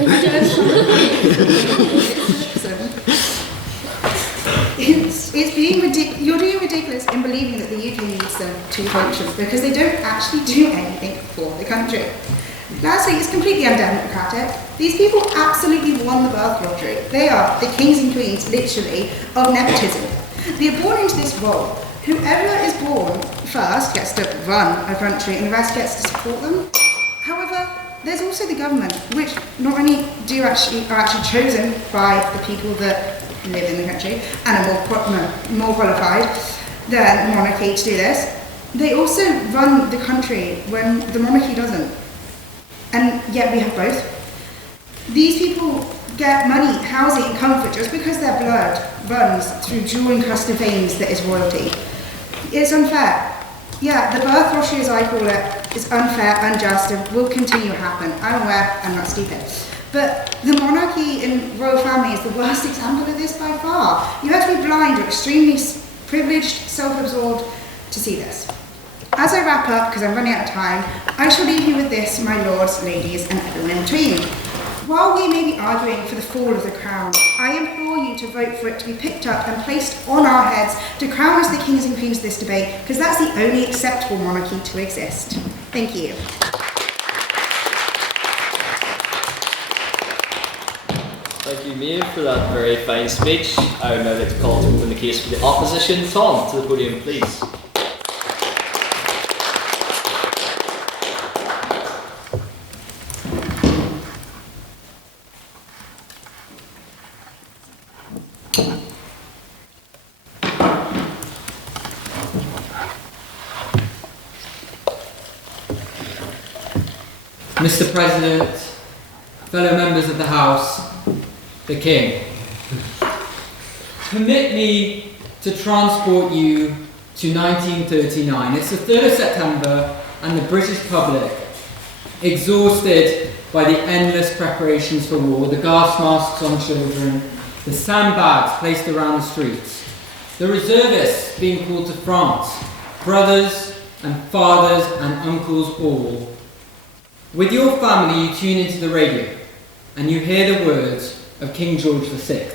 It's being ridiculous. You're being ridiculous in believing that the UK needs them to function because they don't actually do anything for the country. Lastly, it's completely undemocratic. These people absolutely won the birth lottery. They are the kings and queens, literally, of nepotism. They are born into this role. Whoever is born first gets to run a country and the rest gets to support them. However, there's also the government, which not only are actually chosen by the people that live in the country and are more qualified than the monarchy to do this, they also run the country when the monarchy doesn't. And yet we have both. These people get money, housing and comfort just because their blood runs through jewel encrusted veins that is royalty. It's unfair. Yeah, the birth lottery, as I call it, is unfair, unjust, and will continue to happen. I'm aware, I'm not stupid. But the monarchy and royal family is the worst example of this by far. You have to be blind or extremely privileged, self-absorbed to see this. As I wrap up, because I'm running out of time, I shall leave you with this, my lords, ladies, and everyone in between. While we may be arguing for the fall of the crown, I implore you to vote for it to be picked up and placed on our heads to crown us the kings and queens of this debate, because that's the only acceptable monarchy to exist. Thank you. Thank you, Maeve, for that very fine speech. I would now like to call to open the case for the opposition. Tom, to the podium, please. Mr. President, fellow members of the House, the King, permit me to transport you to 1939. It's the 3rd of September and the British public, exhausted by the endless preparations for war, the gas masks on children, the sandbags placed around the streets, the reservists being called to France, brothers and fathers and uncles all. With your family, you tune into the radio and you hear the words of King George VI,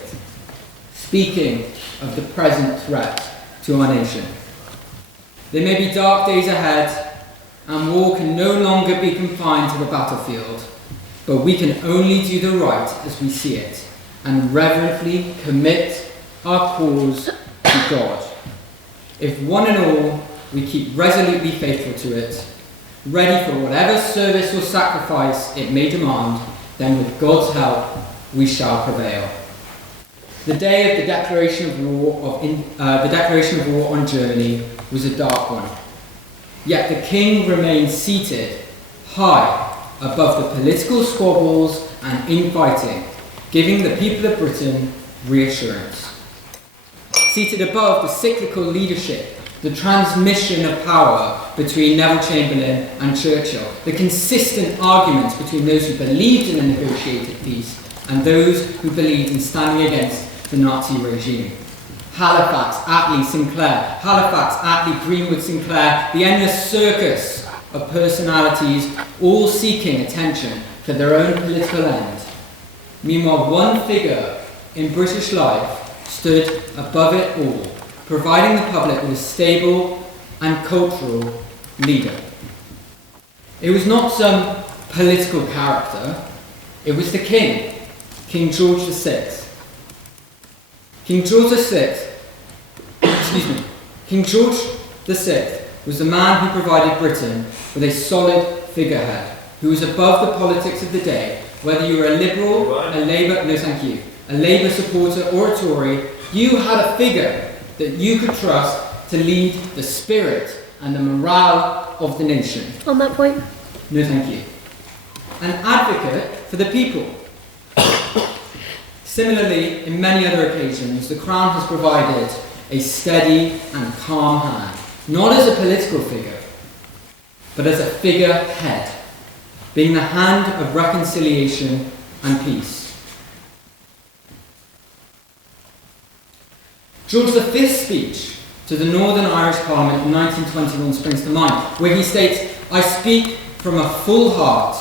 speaking of the present threat to our nation. There may be dark days ahead, and war can no longer be confined to the battlefield, but we can only do the right as we see it, and reverently commit our cause to God. If one and all we keep resolutely faithful to it, ready for whatever service or sacrifice it may demand, then with God's help we shall prevail. The day of the declaration of war on Germany was a dark one. Yet the King remained seated high above the political squabbles and infighting, giving the people of Britain reassurance. Seated above the cyclical leadership, the transmission of power between Neville Chamberlain and Churchill, the consistent arguments between those who believed in a negotiated peace and those who believed in standing against the Nazi regime. Halifax, Attlee, Sinclair, Halifax, Attlee, Greenwood, Sinclair, the endless circus of personalities, all seeking attention for their own political end. Meanwhile, one figure in British life stood above it all, providing the public with a stable and cultural leader. It was not some political character, it was the King, King George VI. King George VI was the man who provided Britain with a solid figurehead, who was above the politics of the day. Whether you were a Liberal, a Labour supporter or a Tory, you had a figure that you could trust to lead the spirit and the morale of the nation. On that point? No, thank you. An advocate for the people. Similarly, in many other occasions, the Crown has provided a steady and calm hand, not as a political figure, but as a figurehead, being the hand of reconciliation and peace. George V's speech to the Northern Irish Parliament in 1921 springs to mind, where he states, "I speak from a full heart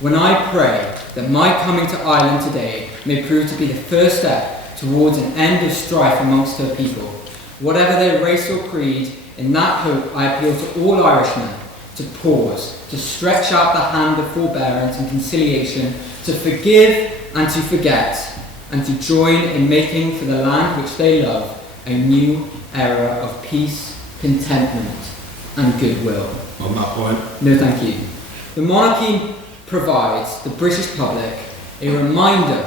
when I pray that my coming to Ireland today may prove to be the first step towards an end of strife amongst her people. Whatever their race or creed, in that hope I appeal to all Irishmen to pause, to stretch out the hand of forbearance and conciliation, to forgive and to forget, and to join in making for the land which they love a new era of peace, contentment and goodwill." On that point? No, thank you. The monarchy provides the British public a reminder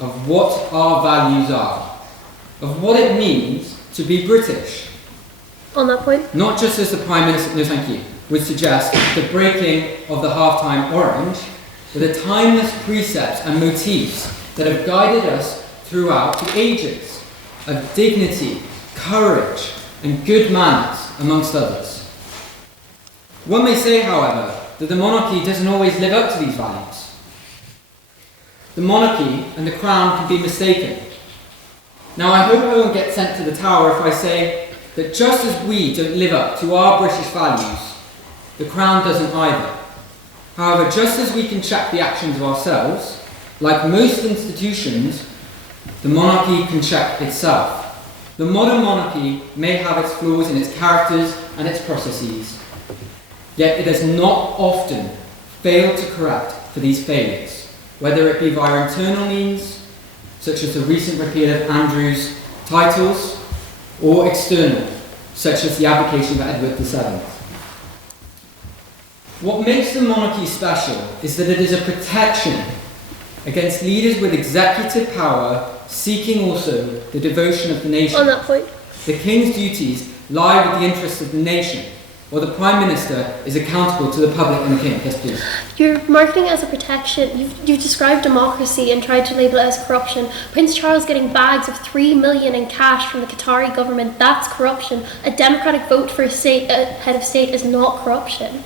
of what our values are, of what it means to be British. On that point? Not just as the Prime Minister, no thank you, would suggest the breaking of the half-time orange, but the timeless precepts and motifs that have guided us throughout the ages, of dignity, courage, and good manners, amongst others. One may say, however, that the monarchy doesn't always live up to these values. The monarchy and the crown can be mistaken. Now I hope I won't get sent to the tower if I say that just as we don't live up to our British values, the crown doesn't either. However, just as we can check the actions of ourselves, like most institutions, the monarchy can check itself. The modern monarchy may have its flaws in its characters and its processes, yet it has not often failed to correct for these failures, whether it be via internal means, such as the recent repeal of Andrew's titles, or external, such as the abdication of Edward VII. What makes the monarchy special is that it is a protection against leaders with executive power seeking also the devotion of the nation. On that point, the king's duties lie with the interests of the nation, while the prime minister is accountable to the public and the king. Yes, please. you're marketing it as a protection. You've described democracy and tried to label it as corruption. Prince Charles getting bags of 3 million in cash from the Qatari government, that's corruption. A democratic vote for a head of state is not corruption.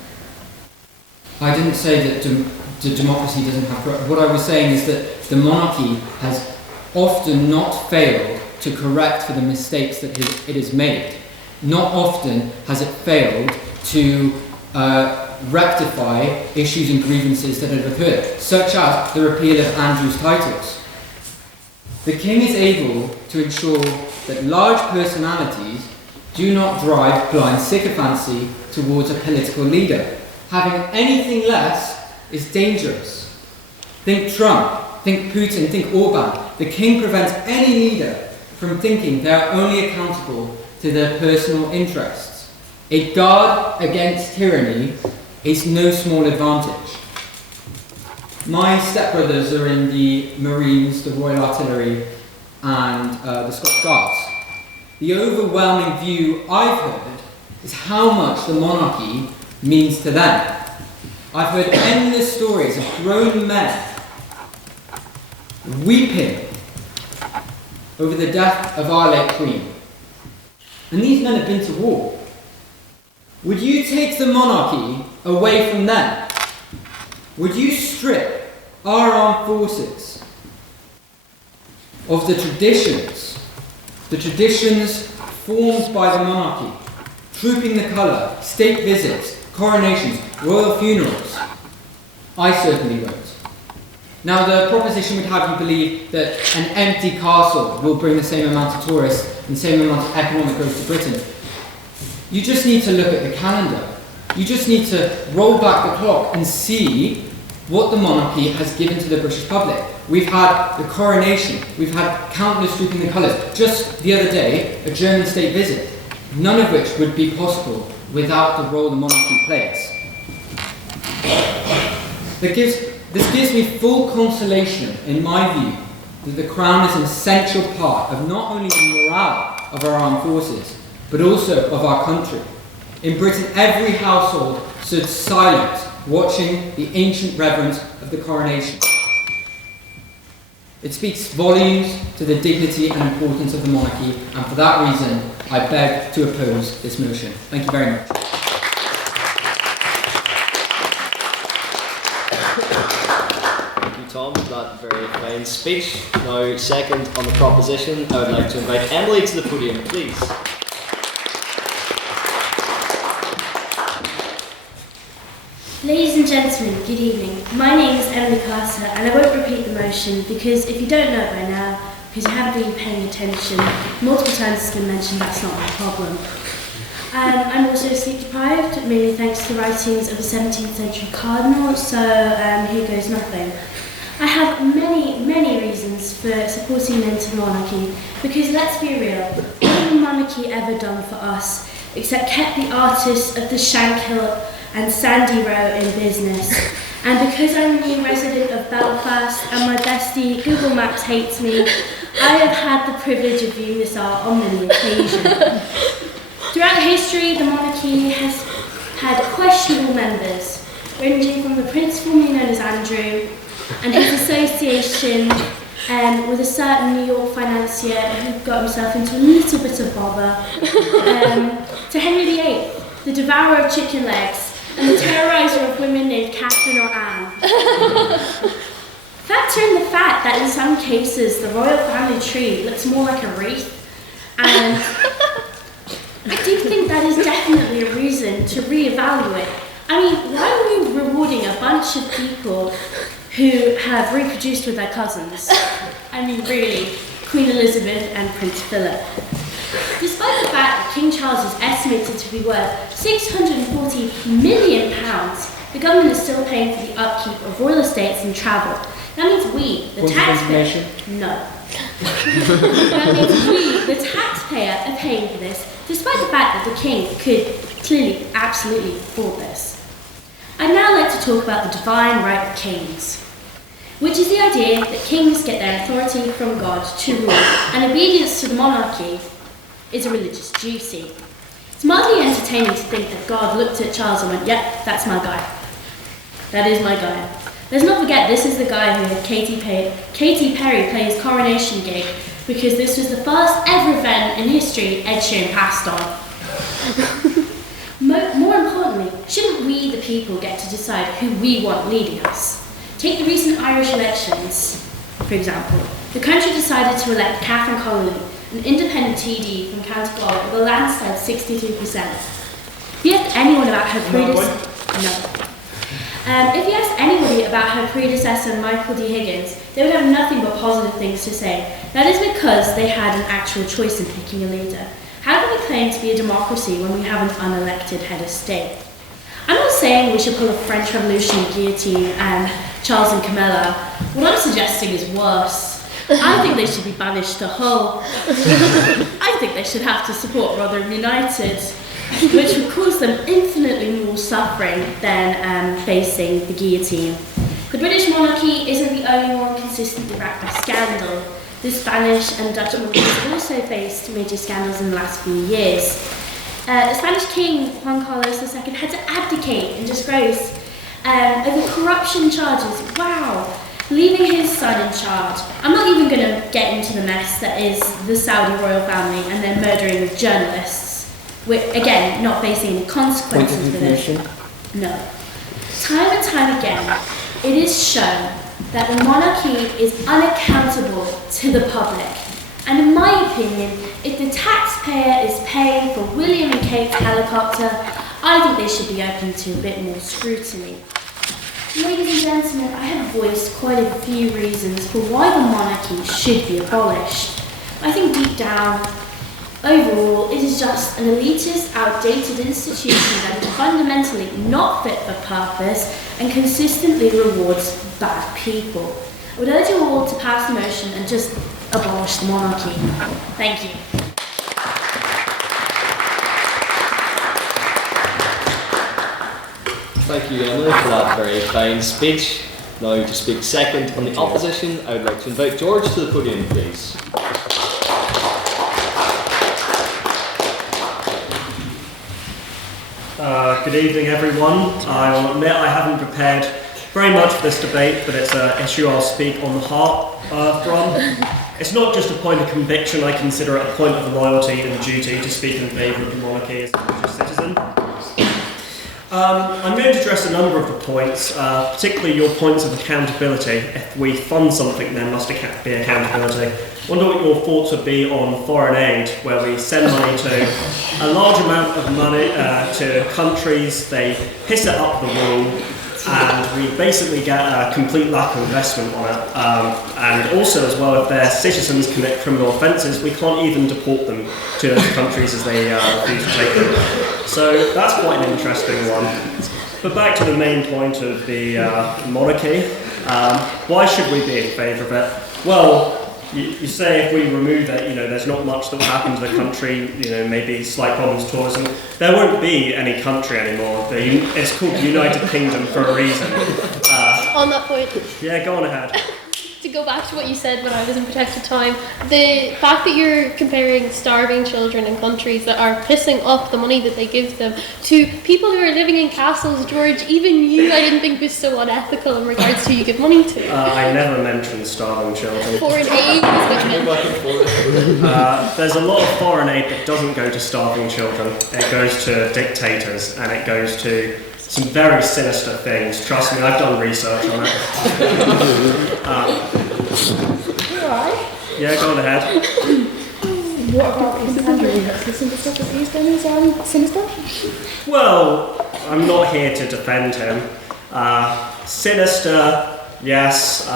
I didn't say that the democracy doesn't have corruption. What I was saying is that the monarchy has often not failed to correct for the mistakes that it has made. Not often has it failed to rectify issues and grievances that have occurred, such as the repeal of Andrew's titles. The king is able to ensure that large personalities do not drive blind sycophancy towards a political leader. Having anything less is dangerous. Think Trump, think Putin, think Orban. The king prevents any leader from thinking they are only accountable to their personal interests. A guard against tyranny is no small advantage. My stepbrothers are in the Marines, the Royal Artillery, and the Scots Guards. The overwhelming view I've heard is how much the monarchy means to them. I've heard endless stories of grown men weeping over the death of our late Queen. And these men have been to war. Would you take the monarchy away from them? Would you strip our armed forces of the traditions formed by the monarchy, trooping the colour, state visits, coronations, royal funerals? I certainly won't. Now, the proposition would have you believe that an empty castle will bring the same amount of tourists and the same amount of economic growth to Britain. You just need to look at the calendar. You just need to roll back the clock and see what the monarchy has given to the British public. We've had the coronation. We've had countless trooping the colours. Just the other day, a German state visit, none of which would be possible without the role the monarchy plays. This gives me full consolation, in my view, that the crown is an essential part of not only the morale of our armed forces, but also of our country. In Britain, every household stood silent, watching the ancient reverence of the coronation. It speaks volumes to the dignity and importance of the monarchy, and for that reason, I beg to oppose this motion. Thank you very much. Tom, for that very fine speech. Now, second on the proposition, I would like to invite Emily to the podium, please. Ladies and gentlemen, good evening. My name is Emily Carter, and I won't repeat the motion because if you don't know it by now, because you haven't been paying attention, multiple times it's been mentioned, that's not my problem. I'm also sleep deprived, mainly thanks to the writings of a 17th century cardinal, so here goes nothing. I have many reasons for supporting an end to the monarchy, because let's be real, what has the monarchy ever done for us, except kept the artists of the Shankill and Sandy Row in business? And because I'm a new resident of Belfast and my bestie Google Maps hates me, I have had the privilege of viewing this art on many occasions. Throughout history, the monarchy has had questionable members, ranging from the prince formerly known as Andrew, and his association with a certain New York financier who got himself into a little bit of bother, to Henry VIII, the devourer of chicken legs, and the terroriser of women named Catherine or Anne. Factor in the fact that in some cases the royal family tree looks more like a wreath, and I do think that is definitely a reason to reevaluate. I mean, why are we rewarding a bunch of people who have reproduced with their cousins? I mean, really, Queen Elizabeth and Prince Philip. Despite the fact that King Charles is estimated to be worth £640 million, the government is still paying for the upkeep of royal estates and travel. That means we, the taxpayer, no. That means we, the taxpayer, are paying for this, despite the fact that the king could clearly, absolutely afford this. I'd now like to talk about the divine right of kings, which is the idea that kings get their authority from God to rule, and obedience to the monarchy is a religious duty. It's mildly entertaining to think that God looked at Charles and went, "Yep, that's my guy. That is my guy." Let's not forget, this is the guy who had Katy Perry play his coronation gig, because this was the first ever event in history Ed Sheeran passed on. More importantly, shouldn't we, the people, get to decide who we want leading us? Take the recent Irish elections, for example. The country decided to elect Catherine Connolly, an independent TD from County Galway, with a landslide 62%. If you ask anyone about her If you ask anybody about her predecessor, Michael D. Higgins, they would have nothing but positive things to say. That is because they had an actual choice in picking a leader. How can we claim to be a democracy when we have an unelected head of state? I'm not saying we should pull a French Revolution guillotine and Charles and Camilla. What I'm suggesting is worse. I think they should be banished to Hull. I think they should have to support Rotherham United, which would cause them infinitely more suffering than facing the guillotine. The British monarchy isn't the only one consistently racked by scandal. The Spanish and Dutch monarchies also faced major scandals in the last few years. The Spanish king, Juan Carlos II, had to abdicate in disgrace over corruption charges. Wow! Leaving his son in charge. I'm not even going to get into the mess that is the Saudi royal family and their murdering of journalists. We're, again, not facing any consequences for this. No. Time and time again, it is shown that the monarchy is unaccountable to the public. And in my opinion, if the taxpayer is paying for William and Kate's helicopter, I think they should be open to a bit more scrutiny. Ladies and gentlemen, I have voiced quite a few reasons for why the monarchy should be abolished. I think deep down, overall, it is just an elitist, outdated institution that is fundamentally not fit for purpose and consistently rewards bad people. I would urge you all to pass the motion and just abolish the monarchy. Thank you. Thank you, Emily, for that very fine speech. Now, to speak second on the opposition, I would like to invite George to the podium, please. Good evening, everyone. I will admit I haven't prepared very much for this debate, but it's an issue I'll speak on the heart from. It's not just a point of conviction, I consider it a point of loyalty and duty to speak in favour of the monarchy as a British citizen. I'm going to address a number of the points, particularly your points of accountability. If we fund something, there must be accountability. I wonder what your thoughts would be on foreign aid, where we send money to a large amount of money to countries, they piss it up the wall, and we basically get a complete lack of investment on it. And also as well, if their citizens commit criminal offences, we can't even deport them to those countries as they refuse to take them. So that's quite an interesting one. But back to the main point of the monarchy. Why should we be in favour of it? Well, you say if we remove it, there's not much that will happen to the country, maybe slight problems with tourism. There won't be any country anymore. It's called the United Kingdom for a reason. On that point. Yeah, go on ahead. To go back to what you said when I was in protected time, the fact that you're comparing starving children in countries that are pissing off the money that they give them to people who are living in castles, George, even you I didn't think was so unethical in regards to who you give money to. I never mentioned starving children. Foreign aid is there's a lot of foreign aid that doesn't go to starving children. It goes to dictators and it goes to some very sinister things. Trust me, I've done research on it. Yeah, go on ahead. What about Prince Andrew? Has listened to stuff that he's done is sinister? Well, I'm not here to defend him. Sinister, yes.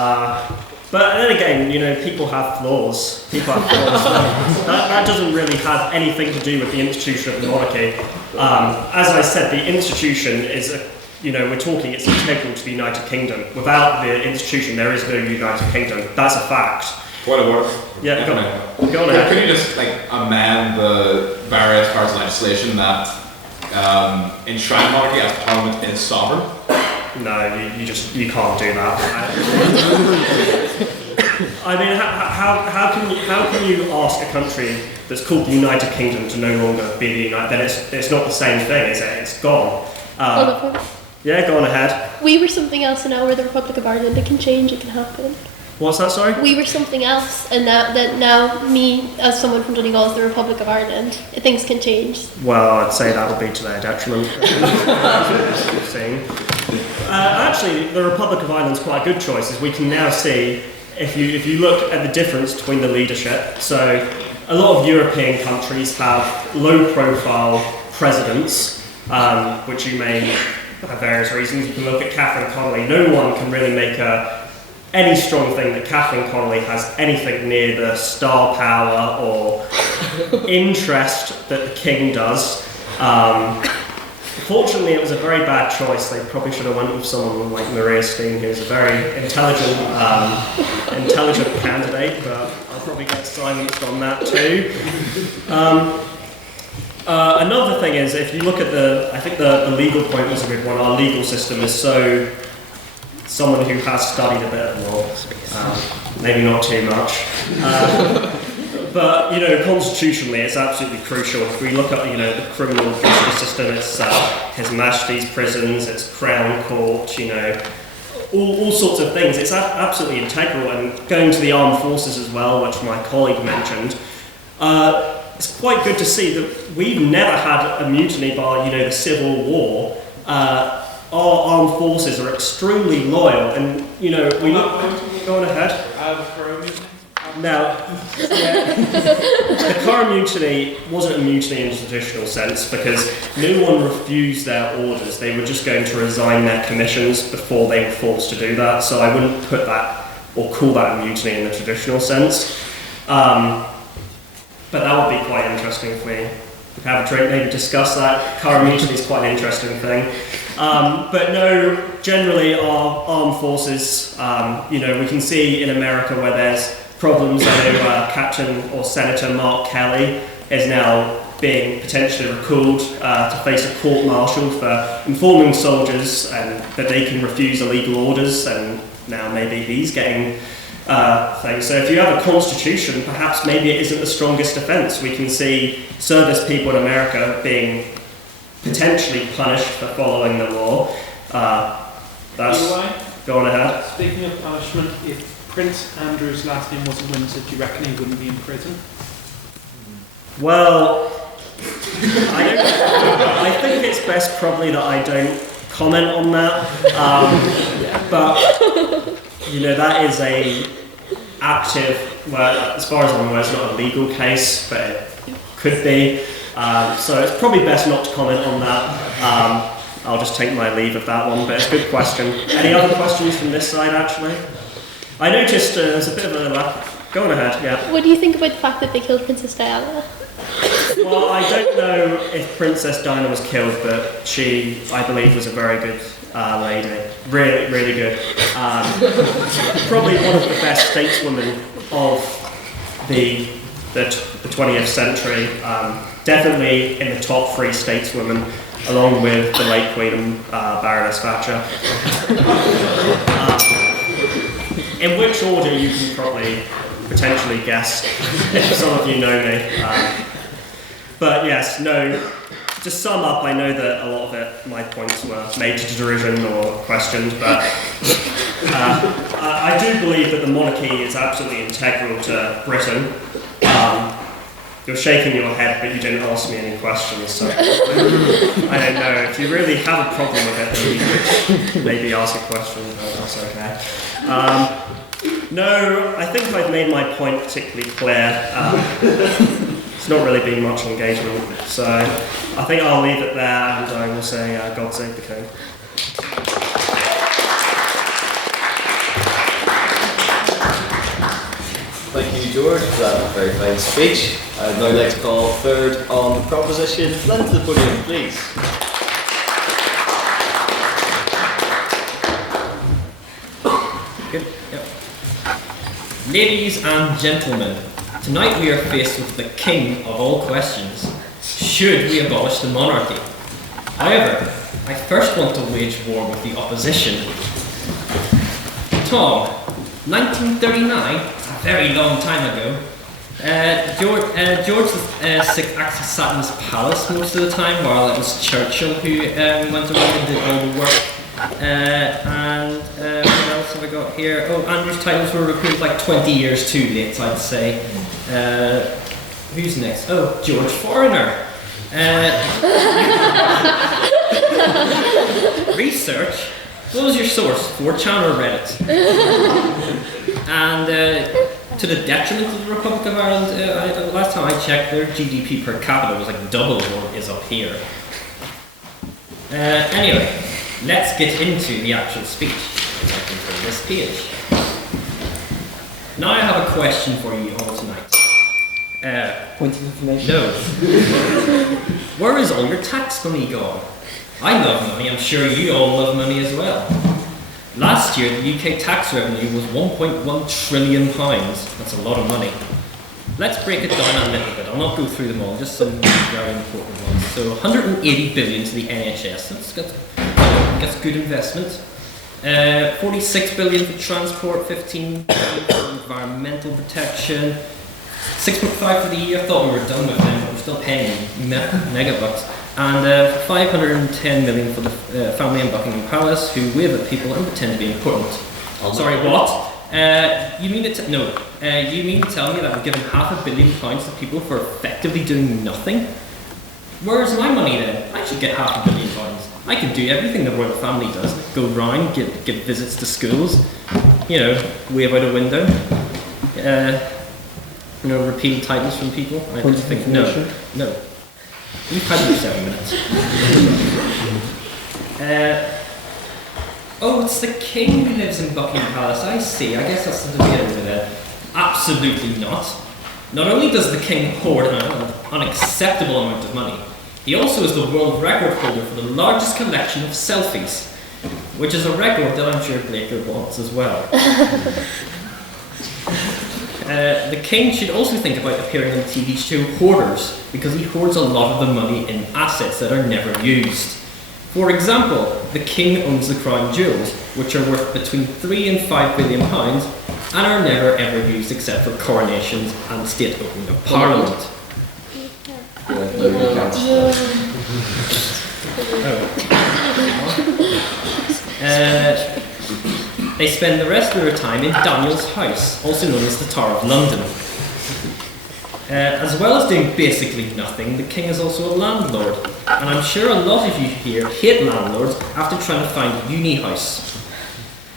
But then again, you know, people have flaws. That doesn't really have anything to do with the institution of the monarchy. As I said, the institution is, we're talking it's integral to the United Kingdom. Without the institution, there is no United Kingdom. That's a fact. What a word. Yeah, go on ahead. Could you just amend the various parts of legislation that enshrine monarchy as Parliament is sovereign? No, you can't do that. I mean, how can you ask a country that's called the United Kingdom to no longer be the United? Then it's not the same thing, is it? It's gone. Yeah, go on ahead. We were something else, and now we're the Republic of Ireland. It can change. It can happen. What's that? Sorry. We were something else, and now me, as someone from Donegal, is the Republic of Ireland. Things can change. Well, I'd say that would be to their detriment. Actually, the Republic of Ireland's quite a good choice, as we can now see, if you look at the difference between the leadership. So, a lot of European countries have low-profile presidents, which you may have various reasons. You can look at Catherine Connolly. No one can really make any strong thing that Catherine Connolly has anything near the star power or interest that the king does. Fortunately, it was a very bad choice. They probably should have went with someone like Maria Steen, who's a very intelligent candidate, but I'll probably get silenced on that too. Another thing is, if you look at I think the legal point was a good one. Our legal system is someone who has studied a bit of law, maybe not too much. But, constitutionally, it's absolutely crucial. If we look at, the criminal justice system, it's His Majesty's prisons, it's Crown Court, all sorts of things. It's absolutely integral. And going to the armed forces as well, which my colleague mentioned, it's quite good to see that we've never had a mutiny by, the Civil War. Our armed forces are extremely loyal, and, we look... Go on ahead. Now, the Curragh Mutiny wasn't a mutiny in the traditional sense because no one refused their orders. They were just going to resign their commissions before they were forced to do that. So I wouldn't put that or call that a mutiny in the traditional sense. But that would be quite interesting if we could have a drink, maybe discuss that. Curragh Mutiny is quite an interesting thing. But no, generally our armed forces, we can see in America where there's problems. I know Captain or Senator Mark Kelly is now being potentially recalled to face a court-martial for informing soldiers and that they can refuse illegal orders, and now maybe he's getting things. So if you have a constitution, perhaps maybe it isn't the strongest defence. We can see service people in America being potentially punished for following the law. Go on ahead. Speaking of punishment, if Prince Andrew's last name wasn't Windsor, do you reckon he wouldn't be in prison? Well, I think it's best probably that I don't comment on that. But, that is a active, well, as far as I'm aware, it's not a legal case, but it could be. So it's probably best not to comment on that. I'll just take my leave of that one, but it's a good question. Any other questions from this side, actually? I noticed there's a bit of a... Go on ahead, yeah. What do you think about the fact that they killed Princess Diana? Well, I don't know if Princess Diana was killed, but she, I believe, was a very good lady. Really, really good. Probably one of the best stateswomen of the 20th century. Definitely in the top 3 stateswomen, along with the late Queen and Baroness Thatcher. In which order you can probably potentially guess, if some of you know me. But yes, no, to sum up, I know that a lot of my points were made to derision or questioned, but I do believe that the monarchy is absolutely integral to Britain. You're shaking your head, but you didn't ask me any questions, so I don't know. If you really have a problem with it, then you could maybe ask a question, but that's okay. No, I think I've made my point particularly clear. It's not really been much engagement, so I think I'll leave it there, and I will say, God save the King. Thank you, George, for that very fine speech. I'd now like to call third on the proposition. Flynn to the podium, please. Good. Yep. Ladies and gentlemen, tonight we are faced with the king of all questions. Should we abolish the monarchy? However, I first want to wage war with the opposition. Tom, 1939, it's a very long time ago. George VI actually sat in his palace most of the time, while it was Churchill who went around and did all the work. What else have I got here? Oh, Andrew's titles were recruited like 20 years too late, I'd say. Who's next? Oh, George Foreigner. Research? What was your source? 4chan or Reddit? And to the detriment of the Republic of Ireland, last time I checked, their GDP per capita was like double what is up here. Anyway, let's get into the actual speech. I can turn this page. Now I have a question for you all tonight. Point of information? No. Where is all your tax money gone? I love money, I'm sure you all love money as well. Last year, the UK tax revenue was £1.1 trillion. That's a lot of money. Let's break it down a little bit. I'll not go through them all, just some very important ones. So 180 billion to the NHS. That's good investment. 46 billion for transport, 15 billion for environmental protection, 6.5 for the EU. I thought we were done with them, but we're still paying megabucks. And 510 million for the family in Buckingham Palace, who wave at people and pretend to be important. Sorry, what? You mean to tell me that we're giving £500 million to people for effectively doing nothing? Where's my money then? I should get £500 million. I can do everything the royal family does. Go round, give visits to schools, wave out a window, repeal titles from people. I don't think no. You've had your 7 minutes. Oh, it's the king who lives in Buckingham Palace. I see. I guess that's something to get over there. Absolutely not. Not only does the king hoard an unacceptable amount of money, he also is the world record holder for the largest collection of selfies, which is a record that I'm sure Blaker wants as well. The king should also think about appearing on the TV show Hoarders, because he hoards a lot of the money in assets that are never used. For example, the king owns the crown jewels, which are worth between £3 and £5 billion and are never ever used except for coronations and state opening of Parliament. They spend the rest of their time in Daniel's house, also known as the Tower of London. As well as doing basically nothing, the king is also a landlord, and I'm sure a lot of you here hate landlords after trying to find a uni house.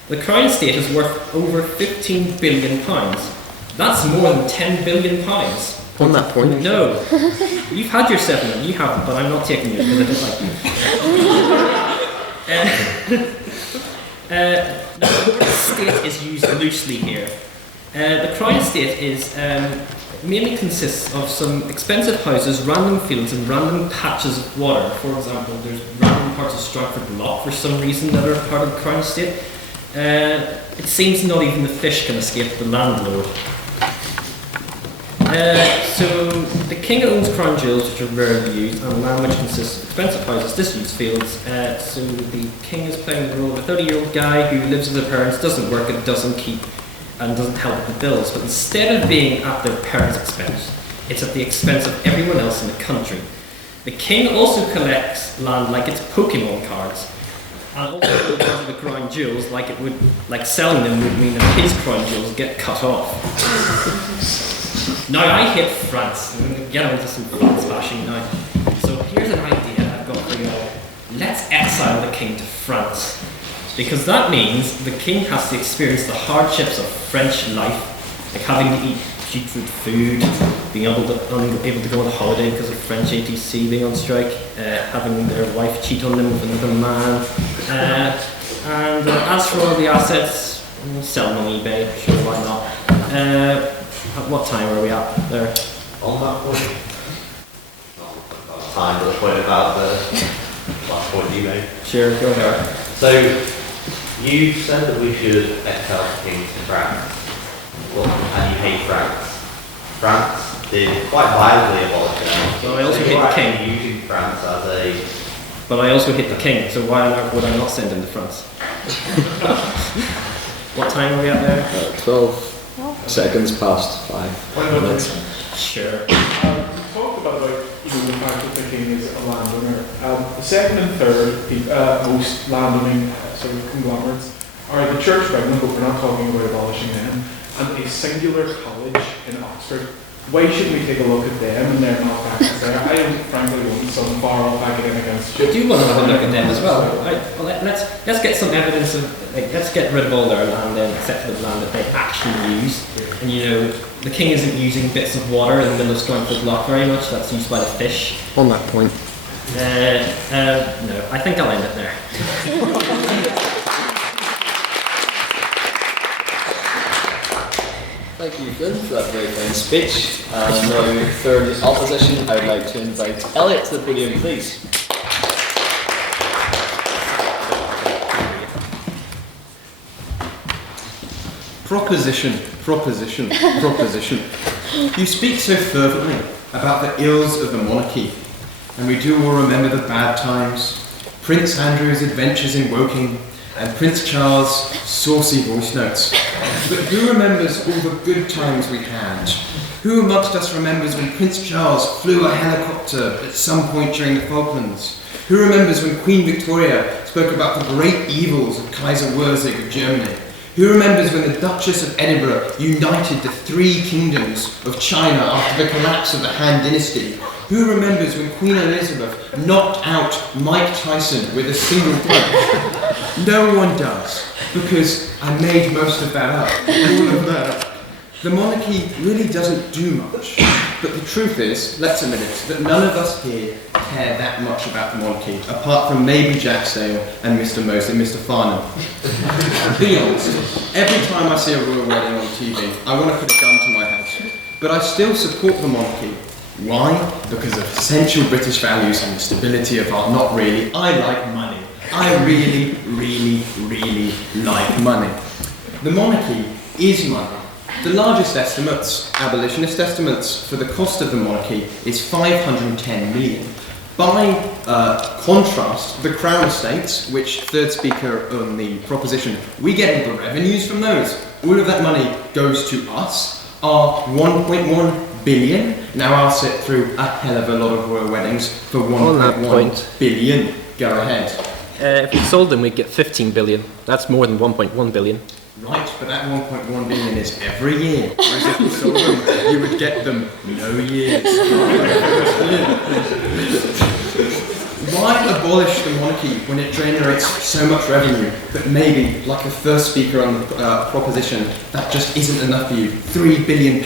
The Crown Estate is worth over £15 billion. That's more than £10 billion. On that point? No. You've had your 7 minutes, you haven't, but I'm not taking yours because I don't like you. The word estate is used loosely here. The Crown Estate is mainly consists of some expensive houses, random fields and random patches of water. For example, there's random parts of Stratford Loch for some reason that are part of the Crown Estate. It seems not even the fish can escape the landlord. So the king owns crown jewels, which are rarely used, and land which consists of expensive houses, disused fields. So the king is playing the role of a 30-year-old guy who lives with their parents, doesn't work and doesn't help with the bills. But instead of being at their parents' expense, it's at the expense of everyone else in the country. The king also collects land like it's Pokemon cards, and also because of the crown jewels, like selling them would mean that his crown jewels get cut off. Now I hate France. We're going to get into some France bashing now. So here's an idea I've got for you all. Let's exile the king to France. Because that means the king has to experience the hardships of French life, like having to eat putrid food, being unable to go on holiday because of French ATC being on strike, having their wife cheat on them with another man. And as for all the assets, sell them on eBay, sure, why not. At what time are we at there? On that point. Time to the point about the last point you made. Sure, go ahead. So, you said that we should exile the king to France. Well, and you hate France. France did quite violently abolish it. Well, I also hate the king. Using France as a... But I also hate the king, so why on earth would I not send him to France? What time are we at there? 12 seconds past 5 minutes. Sure. We talked about the fact that the king is a landowner. The second and third most landowning sort of conglomerates are the church of England, but we're not talking about abolishing them, and a singular college in Oxford. Why shouldn't we take a look at them and their malpractice there? I don't frankly want some far off academic institute. I do want to have a look at them as well. Let's get some evidence of, let's get rid of all their land then, except for the land that they actually use. And the king isn't using bits of water in the middle of Stormford Loch very much, that's used by the fish. On that point. No, I think I'll end it there. Thank you, Flynn, for that very fine speech. And now, third opposition, I would like to invite Elliot to the podium, please. Proposition. You speak so fervently about the ills of the monarchy, and we do all remember the bad times, Prince Andrew's adventures in Woking, and Prince Charles' saucy voice notes. But who remembers all the good times we had? Who amongst us remembers when Prince Charles flew a helicopter at some point during the Falklands? Who remembers when Queen Victoria spoke about the great evils of Kaiser Wurzig of Germany? Who remembers when the Duchess of Edinburgh united the three kingdoms of China after the collapse of the Han Dynasty? Who remembers when Queen Elizabeth knocked out Mike Tyson with a single punch? No one does, because I made most of that up, all of that. The monarchy really doesn't do much, but the truth is, let's admit it, that none of us here care that much about the monarchy, apart from maybe Jacksdale and Mr. Mosley, Mr. Farnon. Be honest, every time I see a royal wedding on TV, I want to put a gun to my head, but I still support the monarchy. Why? Because of essential British values and the stability of our... Not really, I like money. I really, really, really like money. The monarchy is money. The largest estimates, abolitionist estimates, for the cost of the monarchy is 510 million. By contrast, the Crown Estates, which third speaker on the proposition, we get the revenues from those. All of that money goes to us, are 1.1 billion. Now I'll sit through a hell of a lot of royal weddings for 1.1 billion. Go ahead. If we sold them, we'd get 15 billion. That's more than 1.1 billion. Right, but that 1.1 billion is every year. Whereas if you sold them, you would get them no years. Why abolish the monarchy when it generates so much revenue? But maybe, like the first speaker on the proposition, that just isn't enough for you. £3 billion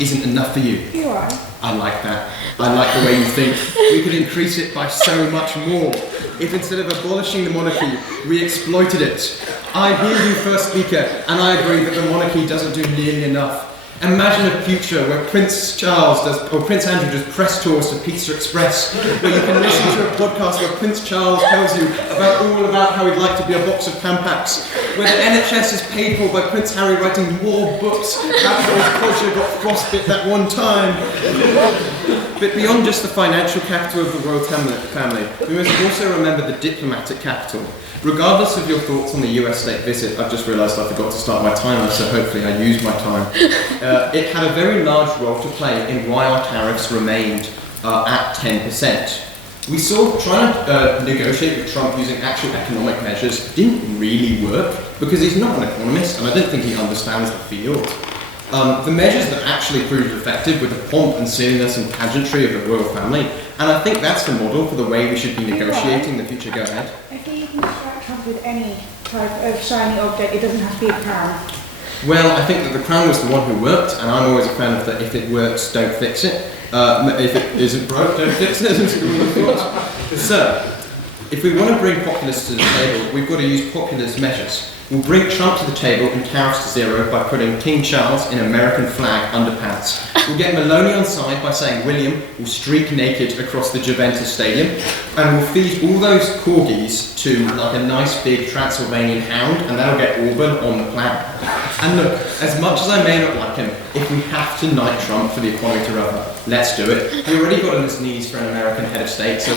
isn't enough for you. You are. I like that. I like the way you think. We could increase it by so much more. If instead of abolishing the monarchy, we exploited it. I hear you, first speaker, and I agree that the monarchy doesn't do nearly enough. Imagine a future where Prince Andrew does press tours to Pizza Express, where you can listen to a podcast where Prince Charles tells you all about how he'd like to be a box of Tampax, where the NHS is paid for by Prince Harry writing more books about how his culture got frostbit that one time. But beyond just the financial capital of the royal family, we must also remember the diplomatic capital. Regardless of your thoughts on the US state visit, I've just realised I forgot to start my timer, so hopefully I used my time. It had a very large role to play in why our tariffs remained at 10%. We saw trying to negotiate with Trump using actual economic measures didn't really work because he's not an economist and I don't think he understands the field. The measures that actually proved effective were the pomp and silliness and pageantry of the royal family, and I think that's the model for the way we should be negotiating the future. Go ahead. If you can distract Trump with any type of shiny object, it doesn't have to be a crown. Well, I think that the crown was the one who worked, and I'm always a fan of that if it works, don't fix it. If it isn't broke, don't fix it. So, if we want to bring populists to the table, we've got to use populist measures. We'll bring Trump to the table and tariffs to zero by putting King Charles in American flag underpants. We'll get Maloney on side by saying William will streak naked across the Juventus Stadium, and we'll feed all those corgis to like a nice big Transylvanian hound, and that'll get Auburn on the plan. And look, as much as I may not like him, if we have to knight Trump for the economy to recover, let's do it. He already got on his knees for an American head of state, so...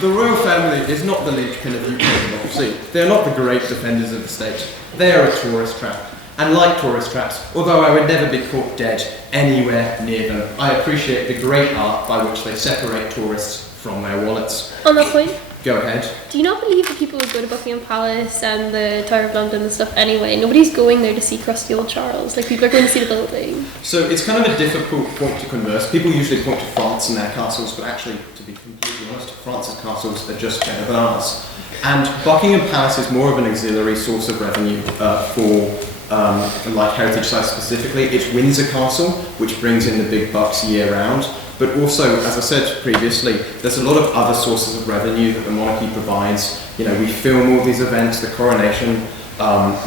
The royal family is not the linchpin of UK democracy. They are not the great defenders of the state. They are a tourist trap. And like tourist traps, although I would never be caught dead anywhere near them, I appreciate the great art by which they separate tourists from their wallets. On that point, Go ahead. do you not believe that people would go to Buckingham Palace and the Tower of London and stuff anyway? Nobody's going there to see crusty old Charles. Like, people are going to see the building. So it's kind of a difficult point to converse. People usually point to France and their castles, but actually, to be completely honest, France's castles are just better than ours. And Buckingham Palace is more of an auxiliary source of revenue for like heritage sites specifically. It's Windsor Castle, which brings in the big bucks year round. But also, as I said previously, there's a lot of other sources of revenue that the monarchy provides. You know, we film all these events, the coronation.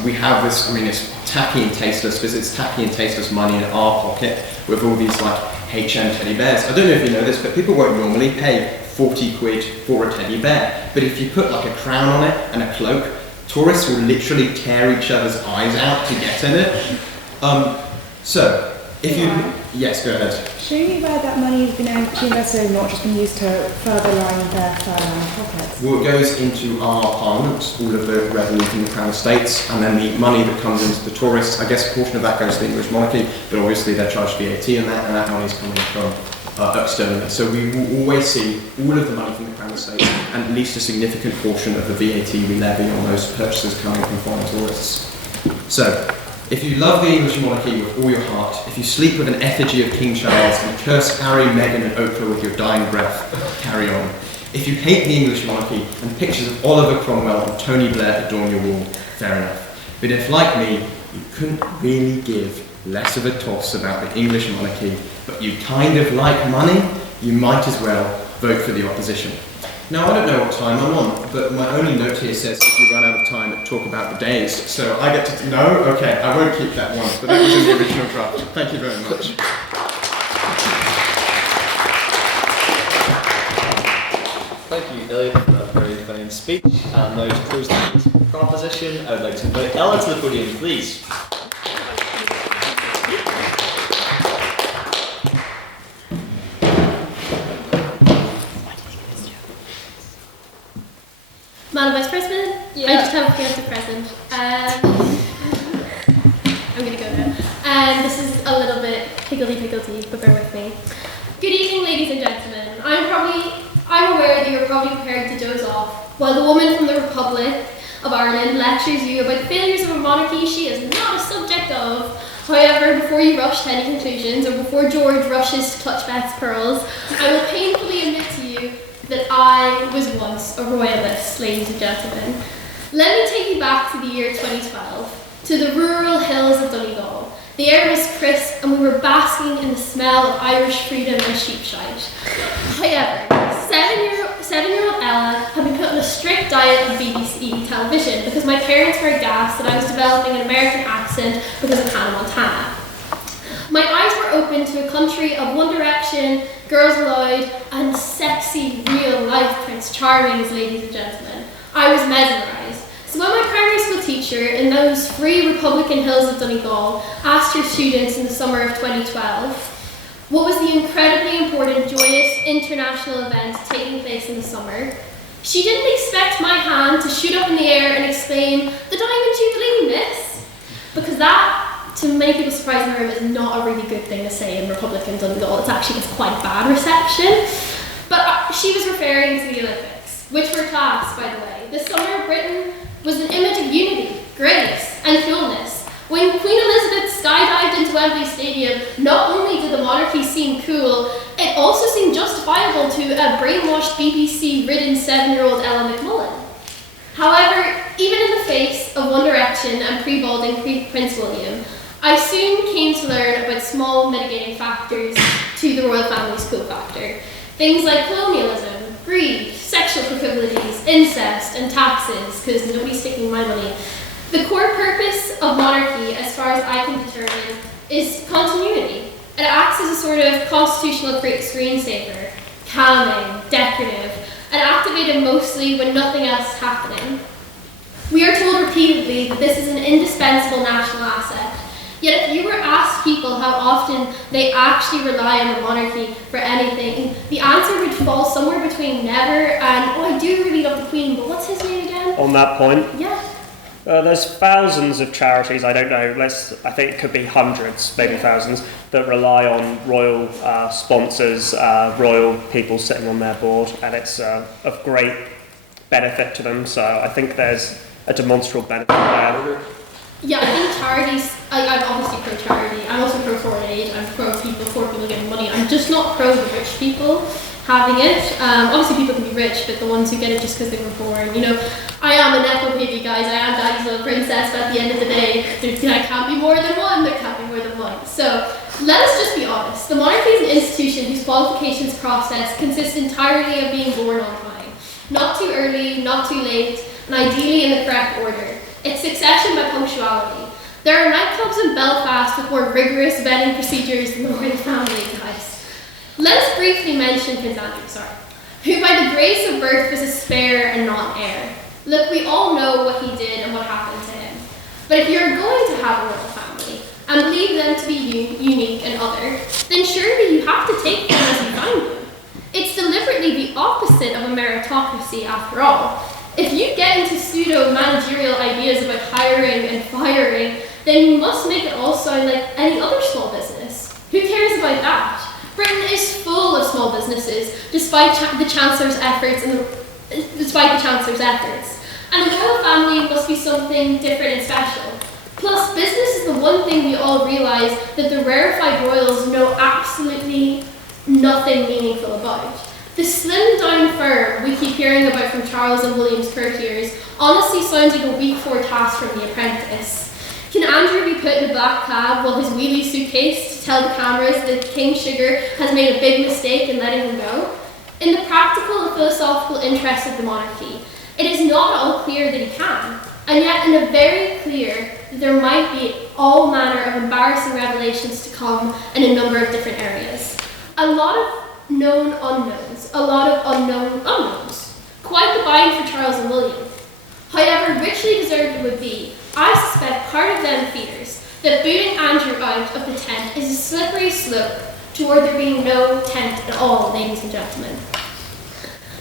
We have this, I mean, it's tacky and tasteless because it's tacky and tasteless money in our pocket with all these like H&M teddy bears. I don't know if you know this, but people won't normally pay 40 quid for a teddy bear. But if you put like a crown on it and a cloak, tourists will literally tear each other's eyes out to get in it. So, if you... Yes, go ahead. Show me where that money has been invested and not just been used to further line their pockets. Well, it goes into our parliament, all of the revenue from the Crown Estates, and then the money that comes into the tourists. I guess a portion of that goes to the English monarchy, but obviously they're charged VAT on that, and that money is coming from externally. So we will always see all of the money from the Crown Estates, and at least a significant portion of the VAT we levy on those purchases coming from foreign tourists. So, if you love the English monarchy with all your heart, if you sleep with an effigy of King Charles and curse Harry, Meghan and Oprah with your dying breath, carry on. If you hate the English monarchy and pictures of Oliver Cromwell and Tony Blair adorn your wall, fair enough. But if, like me, you couldn't really give less of a toss about the English monarchy, but you kind of like money, you might as well vote for the opposition. Now, I don't know what time I'm on, but my only note here says if you run out of time, talk about the days. So I get to... No? Okay, I won't keep that one, but that was in the original draft. Thank you very much. Thank you, Elliot, for that very fine speech. And now to close the proposition, I would like to invite Ella to the podium, please. Madam Vice President, I just have a fiance present. I'm going to go now. And this is a little bit higgledy-piggledy, but bear with me. Good evening, ladies and gentlemen. I'm aware that you're probably prepared to doze off, while the woman from the Republic of Ireland lectures you about the failures of a monarchy she is not a subject of. However, before you rush to any conclusions, or before George rushes to clutch Beth's pearls, I will painfully admit to you that I was once a royalist, ladies and gentlemen. Let me take you back to the year 2012, to the rural hills of Donegal. The air was crisp and we were basking in the smell of Irish freedom and sheepshite. However, seven-year-old Ella had been put on a strict diet of BBC television because my parents were aghast that I was developing an American accent because of Hannah Montana. My eyes were open to a country of One Direction, Girls Aloud, and sexy, real-life Prince Charmings, ladies and gentlemen. I was mesmerised. So when my primary school teacher in those free Republican hills of Donegal asked her students in the summer of 2012 what was the incredibly important, joyous international event taking place in the summer, she didn't expect my hand to shoot up in the air and exclaim, "The Diamond Jubilee, miss!" Because that, to many people's surprise in the room, is not a really good thing to say in Republican Donegal. It actually gets quite bad reception. But she was referring to the Olympics, which were class, by the way. the summer of Britain was an image of unity, grace, and coolness. When Queen Elizabeth skydived into Wembley Stadium, not only did the monarchy seem cool, it also seemed justifiable to a brainwashed BBC-ridden 7-year-old Ella McMullin. However, even in the face of One Direction and pre-balding Prince William, I soon came to learn about small mitigating factors to the royal family's cool factor. Things like colonialism, greed, sexual proclivities, incest, and taxes, because nobody's taking my money. The core purpose of monarchy, as far as I can determine, is continuity. It acts as a sort of constitutional screensaver, calming, decorative, and activated mostly when nothing else is happening. We are told repeatedly that this is an indispensable national asset. Yet if you were asked people how often they actually rely on the monarchy for anything, the answer would fall somewhere between never and, oh, I do really love the Queen, but what's his name again? On that point, Yeah. there's thousands of charities, I don't know, I think it could be hundreds, maybe thousands, that rely on royal sponsors, royal people sitting on their board, and it's of great benefit to them, so I think there's a demonstrable benefit there. Yeah, I think charities, I'm obviously pro-charity, I'm also pro-foreign aid, I'm poor people getting money. I'm just not pro the rich people having it. Obviously people can be rich, but the ones who get it just because they were born. You know, I am a nepo baby, guys, I am daddy's little princess, but at the end of the day, there can't be more than one, there can't be more than one. So, let us just be honest. The monarchy is an institution whose qualifications process consists entirely of being born on time. Not too early, not too late, and ideally in the correct order. It's succession by punctuality. There are nightclubs in Belfast with more rigorous vetting procedures than the royal family, guys. Let us briefly mention Prince Andrew, who by the grace of birth was a spare and not heir. Look, we all know what he did and what happened to him. But if you're going to have a royal family and believe them to be unique and other, then surely you have to take them as you find them. It's deliberately the opposite of a meritocracy after all. If you get into pseudo-managerial ideas about hiring and firing, then you must make it all sound like any other small business. Who cares about that? Britain is full of small businesses, despite the Chancellor's efforts. And the royal family must be something different and special. Plus, business is the one thing we all realise that the rarefied royals know absolutely nothing meaningful about. The slimmed down firm we keep hearing about from Charles and William's courtiers honestly sounds like a week 4 task from The Apprentice. Can Andrew be put in a black cab while his wheelie suitcase to tell the cameras that King Sugar has made a big mistake in letting him go? In the practical and philosophical interest of the monarchy, it is not at all clear that he can, and yet in a very clear that there might be all manner of embarrassing revelations to come in a number of different areas. A lot of known unknowns, a lot of unknown unknowns. Quite the bind for Charles and William. However richly deserved it would be, I suspect part of them fears that booting Andrew out of the tent is a slippery slope toward there being no tent at all, ladies and gentlemen.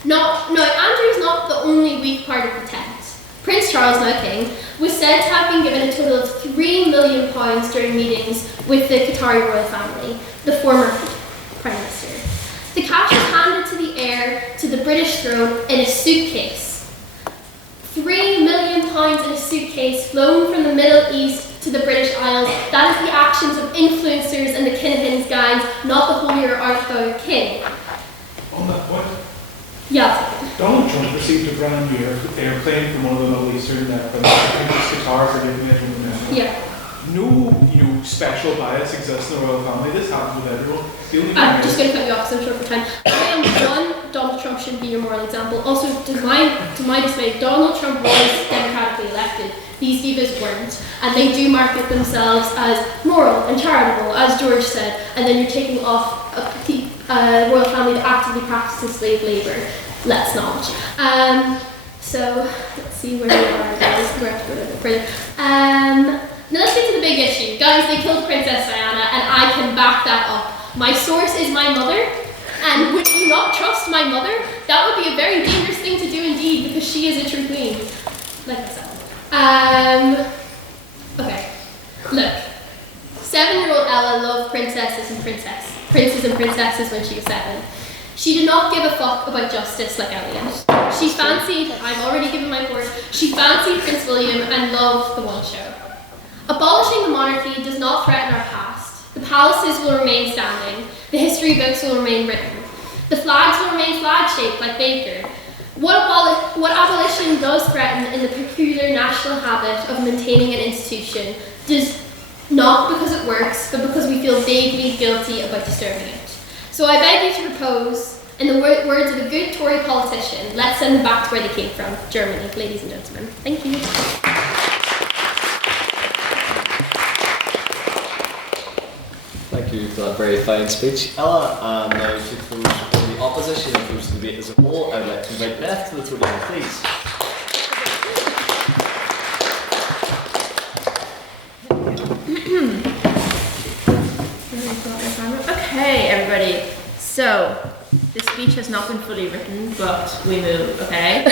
No, Andrew's not the only weak part of the tent. Prince Charles, now King, was said to have been given a total of £3 million during meetings with the Qatari royal family, the former Prime Minister. The cash was handed to the heir to the British throne in a suitcase. £3 million in a suitcase flown from the Middle East to the British Isles. That is the actions of influencers and the Kinahans gangs, not the holier art thou king. On that point, yeah. Donald Trump received a brand new airplane from one of the Middle Eastern countries. I think it's Qatar, forgive me, I don't remember. Yeah. No, special bias exists in the royal family. This happens with everyone. I'm just going to cut you off because I'm short for time. One, Donald Trump shouldn't be your moral example. Also, to my dismay, Donald Trump was democratically elected. These divas weren't. And they do market themselves as moral and charitable, as George said, and then you're taking off a royal family that actively practices slave labour. Let's not. So, let's see where we are, guys. We're have to go a bit further. Now let's get to the big issue. Guys, they killed Princess Diana, and I can back that up. My source is my mother, and would you not trust my mother? That would be a very dangerous thing to do indeed, because she is a true queen. Like myself. Okay. Look. 7-year-old Ella loved princes and princesses when she was 7. She did not give a fuck about justice like Elliot. She fancied, I've already given my word, she fancied Prince William and loved the one show. Abolishing the monarchy does not threaten our past. The palaces will remain standing. The history books will remain written. The flags will remain flag-shaped like Baker. What abolition does threaten in the peculiar national habit of maintaining an institution does not because it works, but because we feel vaguely guilty about disturbing it. So I beg you to propose, in the words of a good Tory politician, let's send them back to where they came from, Germany, ladies and gentlemen. Thank you. Thank you for that very fine speech, Ella. And now to close for the opposition and close the debate as a whole, I would like to invite Beth to the podium, please. Okay, everybody. So, the speech has not been fully written, but we move, okay?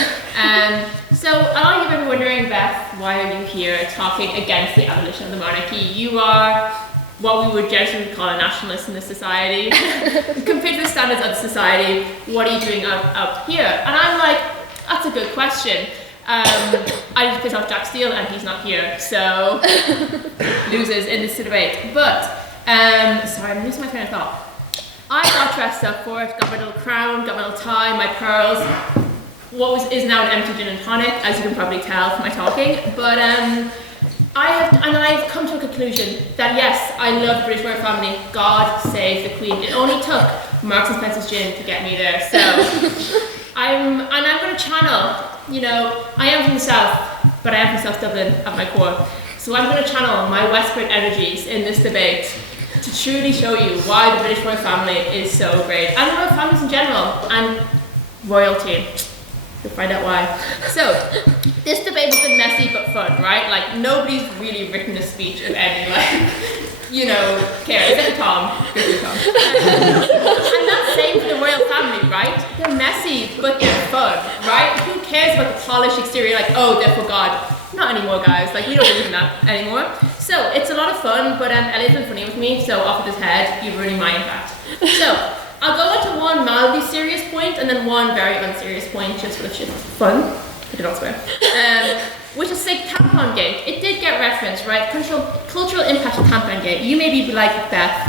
So, a lot of you have been wondering, Beth, why are you here talking against the abolition of the monarchy? You are what we would generally call a nationalist in this society. Compared to the standards of the society, what are you doing up here? And I'm like, that's a good question. I just pissed off Jack Steele and he's not here, so losers in this debate. But, sorry, I'm losing my train of thought. I got dressed up for it, got my little crown, got my little tie, my pearls. What is now an empty gin and tonic, as you can probably tell from my talking. But I've come to a conclusion that yes, I love the British royal family. God save the Queen. It only took Marks and Spencer's gin to get me there. So I'm going to channel. You know, I am from the south, but I am from South Dublin at my core. So I'm going to channel my westward energies in this debate to truly show you why the British royal family is so great, and royal families in general, and royalty. You'll find out why. So, this debate has been messy but fun, right? Like, nobody's really written a speech of any, care, except for Tom. Good for Tom. And that's same for the royal family, right? They're messy, but they're fun, right? Who cares about the polished exterior, like, oh, they're for God? Not anymore, guys. Like, we don't believe in that anymore. So, it's a lot of fun, but Elliot's been funny with me, so off with his head, you're ruining my impact. So, I'll go into one mildly serious point and then one very unserious point, just for the shit fun. I did not swear. Which is say tampon gate. It did get referenced, right? Cultural impact of tampon gate. You may be like, Beth,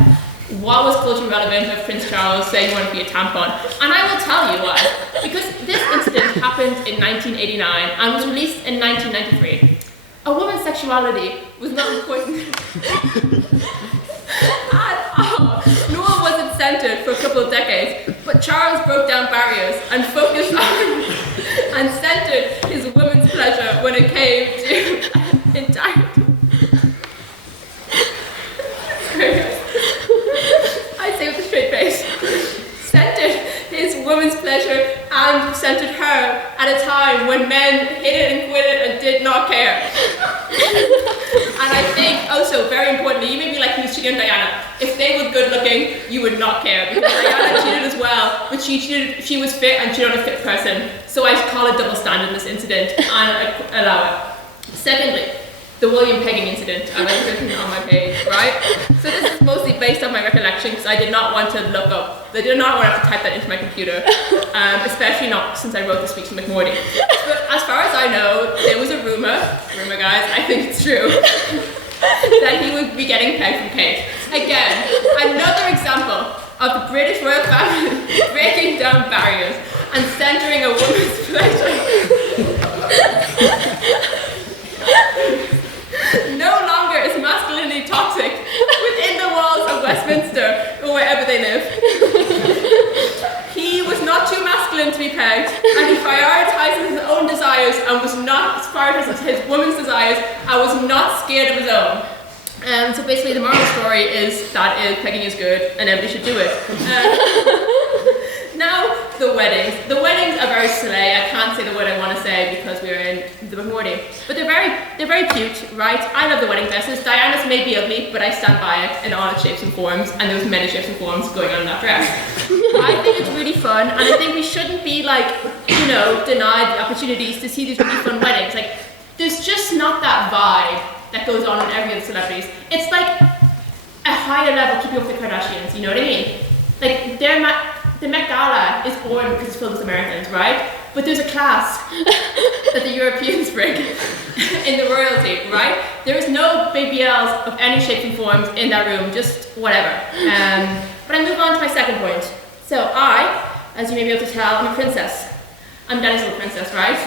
what was culturally relevant of Prince Charles saying he wanted to be a tampon? And I will tell you why. Because this incident happened in 1989 and was released in 1993. A woman's sexuality was not important at all. Nor was it centered for a couple of decades. But Charles broke down barriers and focused on and centered his woman's pleasure when it came to entirety. Sorry guys. I say with a straight face. Centered his woman's pleasure and centered her at a time when men hit it and quit it and did not care. And I think also, very importantly, you may be like, who's cheating on Diana? If they were good looking, you would not care, because Diana cheated as well, but she was fit and cheated on a fit person. So I call it double standard in this incident and I allow it. Secondly, the William pegging incident, and I've written on my page, right? So this is mostly based on my recollection, because I did not want to look up, I did not want to have to type that into my computer, especially not since I wrote the speech to McMullin. But as far as I know, there was a rumor guys, I think it's true, that he would be getting pegged from Kate. Again, another example of the British royal family breaking down barriers and centering a woman's pleasure. No longer is masculinity toxic within the walls of Westminster or wherever they live. He was not too masculine to be pegged, and he prioritized his own desires and was not prioritizing his woman's desires and was not scared of his own. So basically the moral story is that pegging is good and everybody should do it. Now, the weddings. The weddings are very slay. I can't say the word I want to say because we're in the morning. But they're very cute, right? I love the wedding dresses. Diana's may be ugly, but I stand by it in all its shapes and forms, and there's many shapes and forms going on in that dress. I think it's really fun, and I think we shouldn't be denied the opportunities to see these really fun weddings. Like, there's just not that vibe that goes on in every other celebrities. It's like a higher level keeping up with the Kardashians, you know what I mean? Like, the Met Gala is born because it's filled with Americans, right? But there's a class that the Europeans bring in the royalty, right? There is no BBLs of any shapes and forms in that room, just whatever. But I move on to my second point. So I, as you may be able to tell, I'm a princess. I'm Daddy's little princess, right?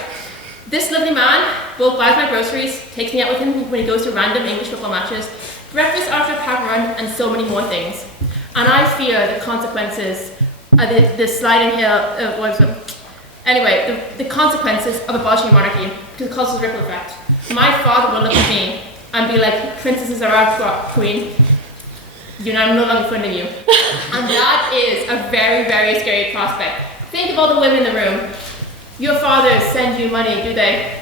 This lovely man both buys my groceries, takes me out with him when he goes to random English football matches, breakfast after a pack run, and so many more things. And I fear the consequences, the sliding hill, the consequences of abolishing monarchy, because it causes a ripple effect. My father will look at me and be like, princesses are our queen, I'm no longer funding you. And that is a very, very scary prospect. Think of all the women in the room. Your fathers send you money, do they?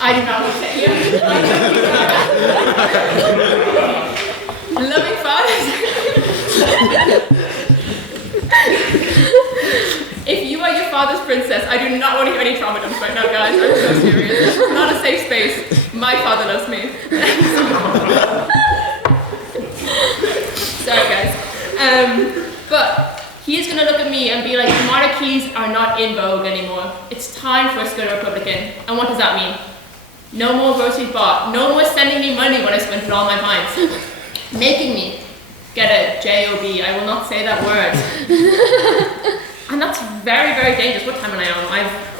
I do not look at you. Loving fathers. If you are your father's princess, I do not want to hear any trauma dumps right now, guys. I'm so serious. This is not a safe space. My father loves me. Sorry, guys. But he is going to look at me and be like, monarchies are not in vogue anymore. It's time for us to go to Republican. And what does that mean? No more groceries bought. No more sending me money when I spent it all my pints. Making me get a job. I will not say that word. And that's very, very dangerous. What time am I on?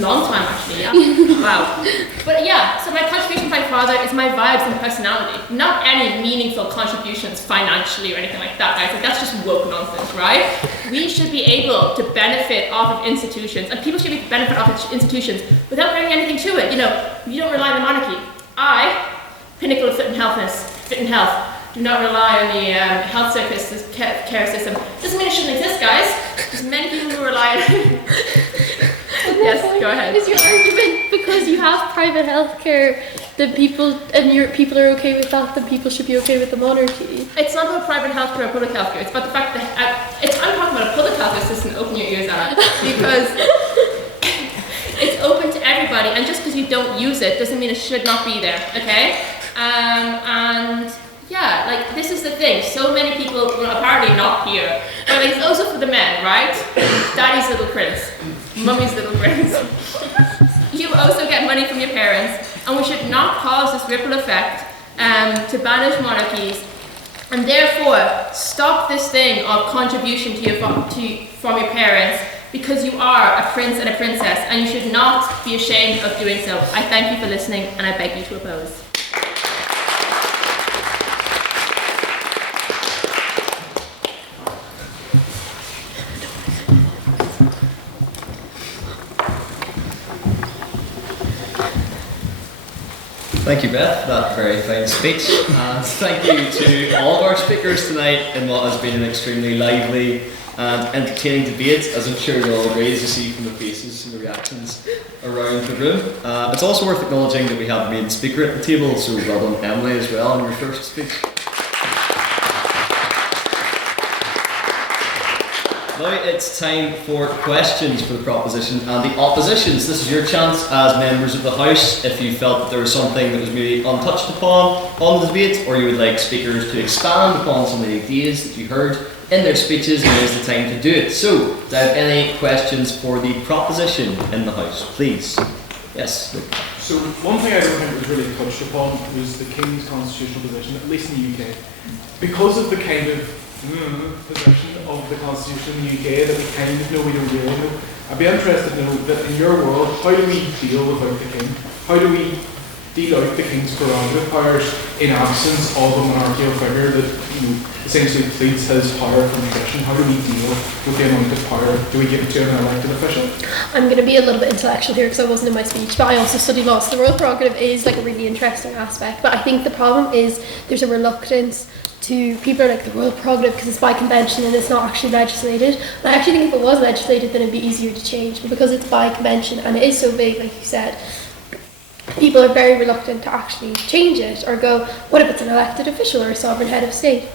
Long time actually, yeah. Wow. But yeah, so my contribution to my father is my vibes and personality. Not any meaningful contributions financially or anything like that, guys. Like, that's just woke nonsense, right? We should be able to benefit off of institutions, and people should be able to benefit off of institutions without bringing anything to it. You don't rely on the monarchy. I, pinnacle of fit and health, do not rely on the health services care system. Doesn't mean it shouldn't exist, guys. There's many people who rely on it. Yes, go ahead. Is your argument because you have private healthcare that people are okay with that, then people should be okay with the monarchy? It's not about private healthcare or public healthcare. It's about the fact that I'm talking about a public healthcare system. Open your ears, Anna, because it's open to everybody, and just because you don't use it doesn't mean it should not be there. Okay, and. Yeah, like, this is the thing. So many people, well, apparently not here, but it's also for the men, right? Daddy's little prince, mummy's little prince. You also get money from your parents, and we should not cause this ripple effect to banish monarchies, and therefore stop this thing of contribution from your parents, because you are a prince and a princess, and you should not be ashamed of doing so. I thank you for listening, and I beg you to oppose. Thank you, Beth, for that very fine speech. And thank you to all of our speakers tonight in what has been an extremely lively and entertaining debate, as I'm sure you'll all agree, as you see from the faces and the reactions around the room. It's also worth acknowledging that we have a main speaker at the table, so well done, Emily, as well, on your first speech. Now it's time for questions for the proposition and the oppositions. This is your chance as members of the House, if you felt that there was something that was maybe untouched upon on the debate, or you would like speakers to expand upon some of the ideas that you heard in their speeches, now is the time to do it. So, do I have any questions for the proposition in the House, please? Yes. So one thing I don't think was really touched upon was the King's constitutional position, at least in the UK. Because of the kind of position of the Constitution in the UK that we kind of know, we don't really know. I'd be interested to know that in your world, how do we deal without the King? How do we deal out the King's prerogative powers in absence of a monarchical figure that essentially pleads his power from tradition? How do we deal with the amount of power? Do we give it to an elected official? I'm going to be a little bit intellectual here because I wasn't in my speech, but I also study law, so the royal prerogative is like a really interesting aspect. But I think the problem is there's a reluctance to people are like the royal prerogative because it's by convention and it's not actually legislated. And I actually think if it was legislated, then it'd be easier to change. But because it's by convention and it is so big, like you said, people are very reluctant to actually change it or go, what if it's an elected official or a sovereign head of state?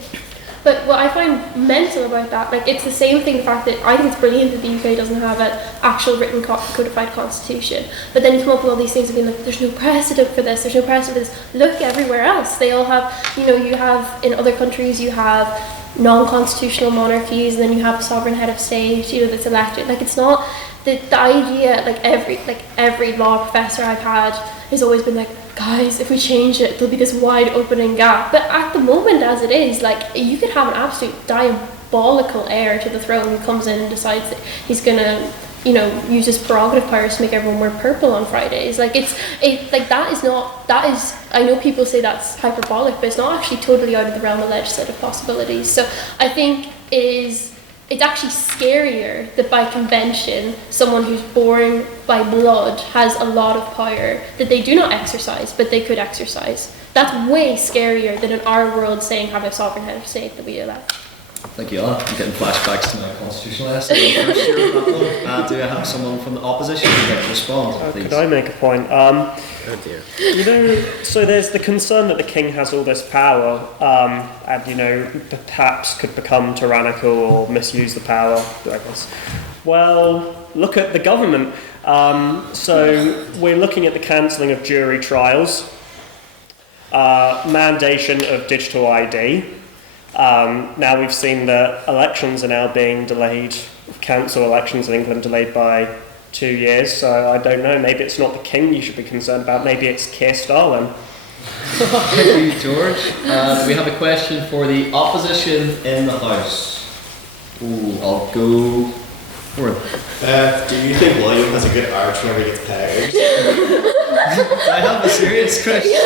But what I find mental about that, like it's the same thing, the fact that I think it's brilliant that the UK doesn't have an actual written codified constitution, but then you come up with all these things and be like, there's no precedent for this, there's no precedent for this. Look everywhere else. They all have, you have in other countries, you have non-constitutional monarchies, and then you have a sovereign head of state, you know, that's elected. Like, it's not the idea. Like every law professor I've had has always been like, guys, if we change it, there'll be this wide opening gap. But at the moment, as it is, like, you could have an absolute diabolical heir to the throne who comes in and decides that he's gonna, you know, use his prerogative powers to make everyone wear purple on Fridays. Like, that is, I know people say that's hyperbolic, but it's not actually totally out of the realm of legislative possibilities. So I think it's actually scarier that by convention, someone who's born by blood has a lot of power that they do not exercise, but they could exercise. That's way scarier than in our world saying have a sovereign head of state that we elect. Thank you, Ella. I'm getting flashbacks to my constitutional essay in the first year of that one. Do I have someone from the opposition who'd like to respond, please? Could I make a point? Oh dear. You know, so there's the concern that the king has all this power, and, you know, perhaps could become tyrannical or misuse the power, I guess. Well, look at the government. So we're looking at the cancelling of jury trials, mandation of digital ID. Now we've seen that elections are now being delayed, council elections in England delayed by 2 years, so I don't know, maybe it's not the king you should be concerned about, maybe it's Keir Starmer. Thank you, George. Do we have a question for the opposition in the House? Ooh, I'll go for it. Do you think William has a good arch whenever he gets pegged? I have a serious question.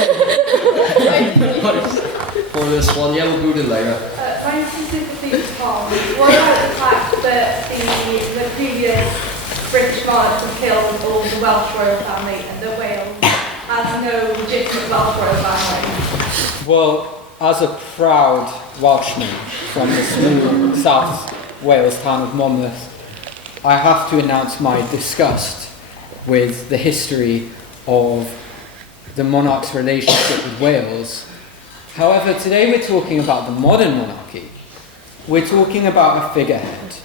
For this one, yeah, we'll go to Lyra. My sympathy is Tom. What about the fact that the previous British monarchs have killed all the Welsh royal family and that Wales has no legitimate Welsh royal family? Well, as a proud Welshman from the small South Wales town of Monmouth, I have to announce my disgust with the history of the monarch's relationship with Wales. However, today we're talking about the modern monarchy. We're talking about a figurehead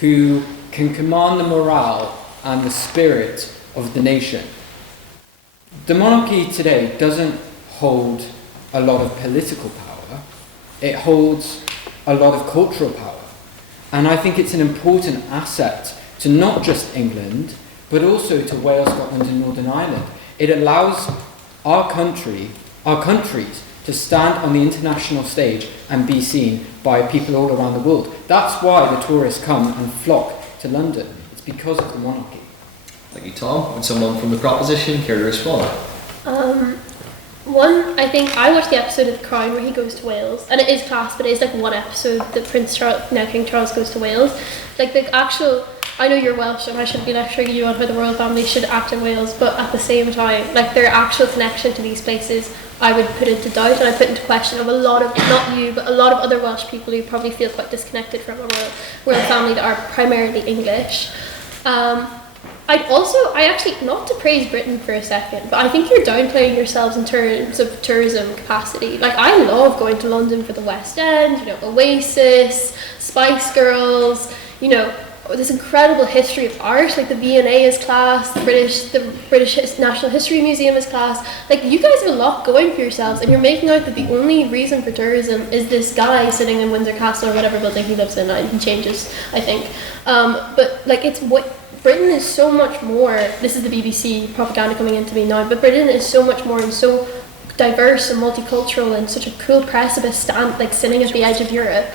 who can command the morale and the spirit of the nation. The monarchy today doesn't hold a lot of political power. It holds a lot of cultural power. And I think it's an important asset to not just England, but also to Wales, Scotland and Northern Ireland. It allows our countries to stand on the international stage and be seen by people all around the world. That's why the tourists come and flock to London. It's because of the monarchy. Thank you, Tom. Would someone from the proposition care to respond? One, I think I watched the episode of The Crown where he goes to Wales, and it is class, but it is like one episode that Prince Charles, now King Charles, goes to Wales. Like the actual, I know you're Welsh and I shouldn't be lecturing you on how the royal family should act in Wales, but at the same time, like their actual connection to these places, I would put into doubt and I put into question of a lot of, not you, but a lot of other Welsh people who probably feel quite disconnected from a royal family that are primarily English. I actually, not to praise Britain for a second, but I think you're downplaying yourselves in terms of tourism capacity. Like, I love going to London for the West End, you know, Oasis, Spice Girls, you know, this incredible history of art, like the V&A is class, the British National History Museum is class. Like, you guys have a lot going for yourselves, and you're making out that the only reason for tourism is this guy sitting in Windsor Castle or whatever building he lives in. He changes, I think. But like, it's what Britain is so much more. This is the BBC propaganda coming into me now, but Britain is so much more and so diverse and multicultural and such a cool precipice stand, like sitting at the edge of Europe.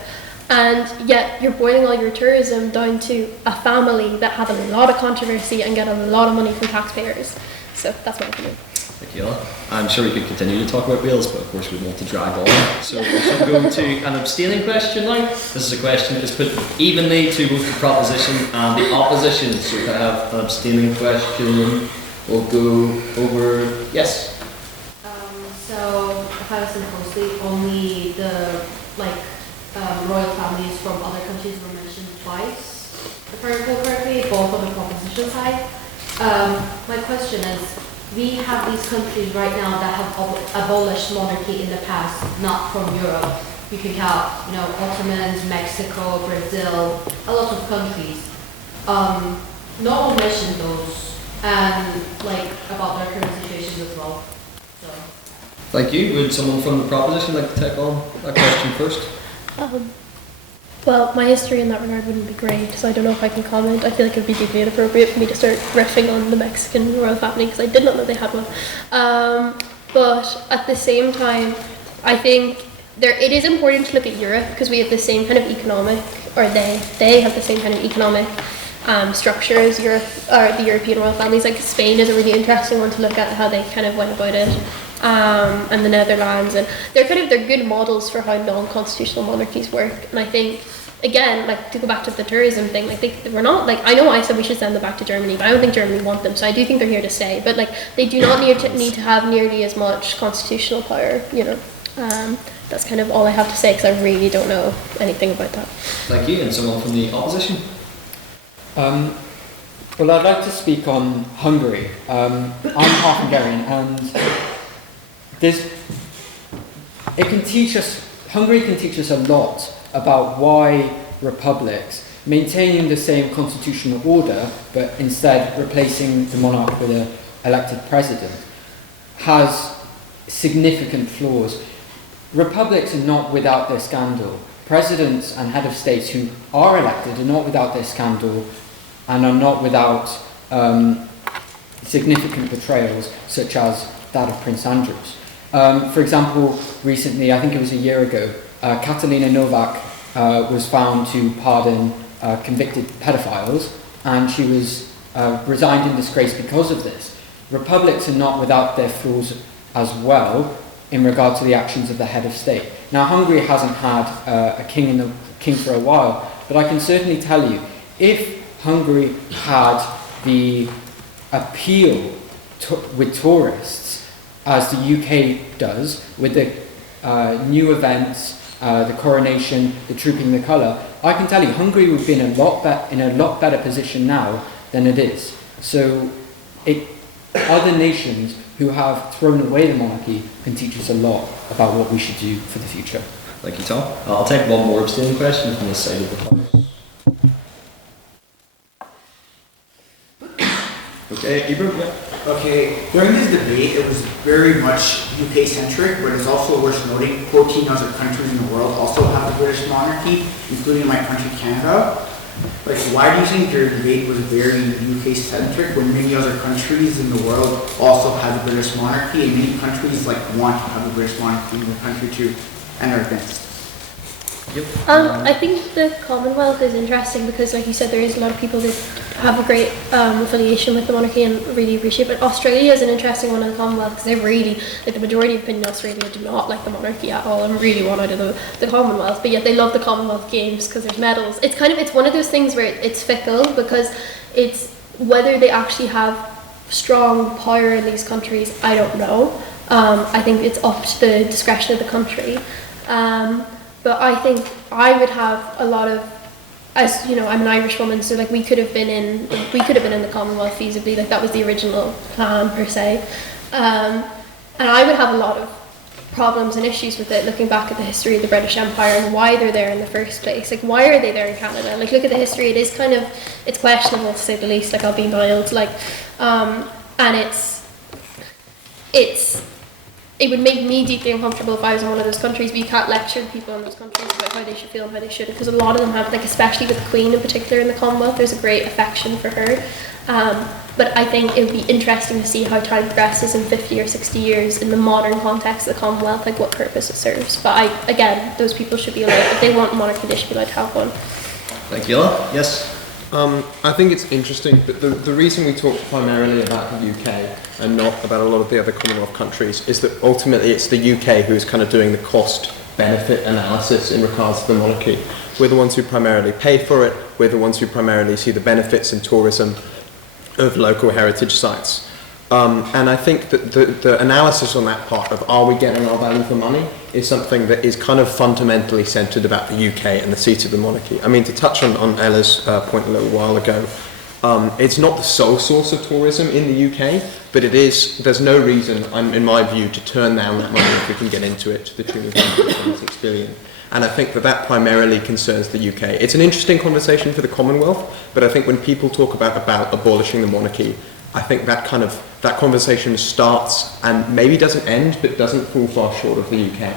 And yet you're boiling all your tourism down to a family that have a lot of controversy and get a lot of money from taxpayers. So that's my opinion. Thank you, Ella. I'm sure we could continue to talk about Wales, but of course we want to drag on. So we shall go to an abstaining question now. This is a question that is put evenly to both the proposition and the opposition. So if I have an abstaining question, we'll go over, yes? So if I listen closely, only the royal families from other countries were mentioned twice, if I recall correctly, both on the proposition side. My question is, we have these countries right now that have abolished monarchy in the past, not from Europe. You can count, Ottomans, Mexico, Brazil, a lot of countries. No one mentioned those, and about their current situations as well. So. Thank you. Would someone from the proposition like to take on that question first? Well, my history in that regard wouldn't be great, so I don't know if I can comment. I feel like it would be deeply inappropriate for me to start riffing on the Mexican royal family because I did not know they had one. But at the same time, I think it is important to look at Europe because we have the same kind of economic, or they have the same kind of economic structure as Europe, or the European royal families. Like Spain is a really interesting one to look at how they kind of went about it. And the Netherlands, and they're good models for how non-constitutional monarchies work. And I think, again, like to go back to the tourism thing, like we're not like, I know I said we should send them back to Germany, but I don't think Germany want them. So I do think they're here to stay. But like they do not need to have nearly as much constitutional power. You know, that's kind of all I have to say because I really don't know anything about that. Thank you. And someone from the opposition. Well, I'd like to speak on Hungary. I'm half Hungarian, and Hungary can teach us a lot about why republics, maintaining the same constitutional order, but instead replacing the monarch with an elected president, has significant flaws. Republics are not without their scandal. Presidents and head of states who are elected are not without their scandal and are not without significant betrayals, such as that of Prince Andrew's. For example, recently, I think it was a year ago, Katalina Novak was found to pardon convicted pedophiles, and she was resigned in disgrace because of this. Republics are not without their flaws as well in regard to the actions of the head of state. Now, Hungary hasn't had a king for a while, but I can certainly tell you, if Hungary had the appeal with tourists as the UK does, with the new events, the coronation, the trooping the colour, I can tell you Hungary would be in a lot better position now than it is. So other nations who have thrown away the monarchy can teach us a lot about what we should do for the future. Thank you, Tom. I'll take one more abstaining question from this side of the House. Okay, Ibram? Yeah. Okay, during this debate, it was very much UK-centric, but it's also worth noting 14 other countries in the world also have the British monarchy, including my country, Canada. Like, why do you think your debate was very UK-centric when many other countries in the world also have the British monarchy, and many countries want to have the British monarchy in their country too, and are against? Yep. I think the Commonwealth is interesting because, like you said, there is a lot of people that have a great affiliation with the monarchy and really appreciate it. But Australia is an interesting one in the Commonwealth because they really, like the majority of opinion in Australia do not like the monarchy at all and really want out of the Commonwealth. But yet they love the Commonwealth Games because there's medals. It's one of those things where it's fickle because it's whether they actually have strong power in these countries, I don't know. I think it's up to the discretion of the country. But I think I would have a lot of, as you know, I'm an Irish woman, so like we could have been in the Commonwealth feasibly, like that was the original plan per se, and I would have a lot of problems and issues with it. Looking back at the history of the British Empire and why they're there in the first place, like why are they there in Canada? Like look at the history; it is it's questionable to say the least. Like I'll be mild, and it would make me deeply uncomfortable if I was in one of those countries, but you can't lecture people in those countries about how they should feel and how they shouldn't, because a lot of them have, like especially with the Queen in particular in the Commonwealth, there's a great affection for her. But I think it would be interesting to see how time progresses in 50 or 60 years in the modern context of the Commonwealth, like what purpose it serves. But again, those people should be allowed, if they want monarchy, they should be allowed to have one. Thank you, Ella. Yes? I think it's interesting, but the reason we talk primarily about the UK and not about a lot of the other Commonwealth countries is that ultimately it's the UK who's kind of doing the cost-benefit analysis in regards to the monarchy. We're the ones who primarily pay for it, we're the ones who primarily see the benefits in tourism of local heritage sites. And I think that the analysis on that part of are we getting our value for money is something that is kind of fundamentally centred about the UK and the seat of the monarchy. I mean, to touch on Ella's point a little while ago, it's not the sole source of tourism in the UK, but it is. There's no reason, in my view, to turn down that money if we can get into it to the tune of 126 billion. And I think that primarily concerns the UK. It's an interesting conversation for the Commonwealth, but I think when people talk about abolishing the monarchy, I think that conversation starts and maybe doesn't end, but doesn't fall far short of the UK.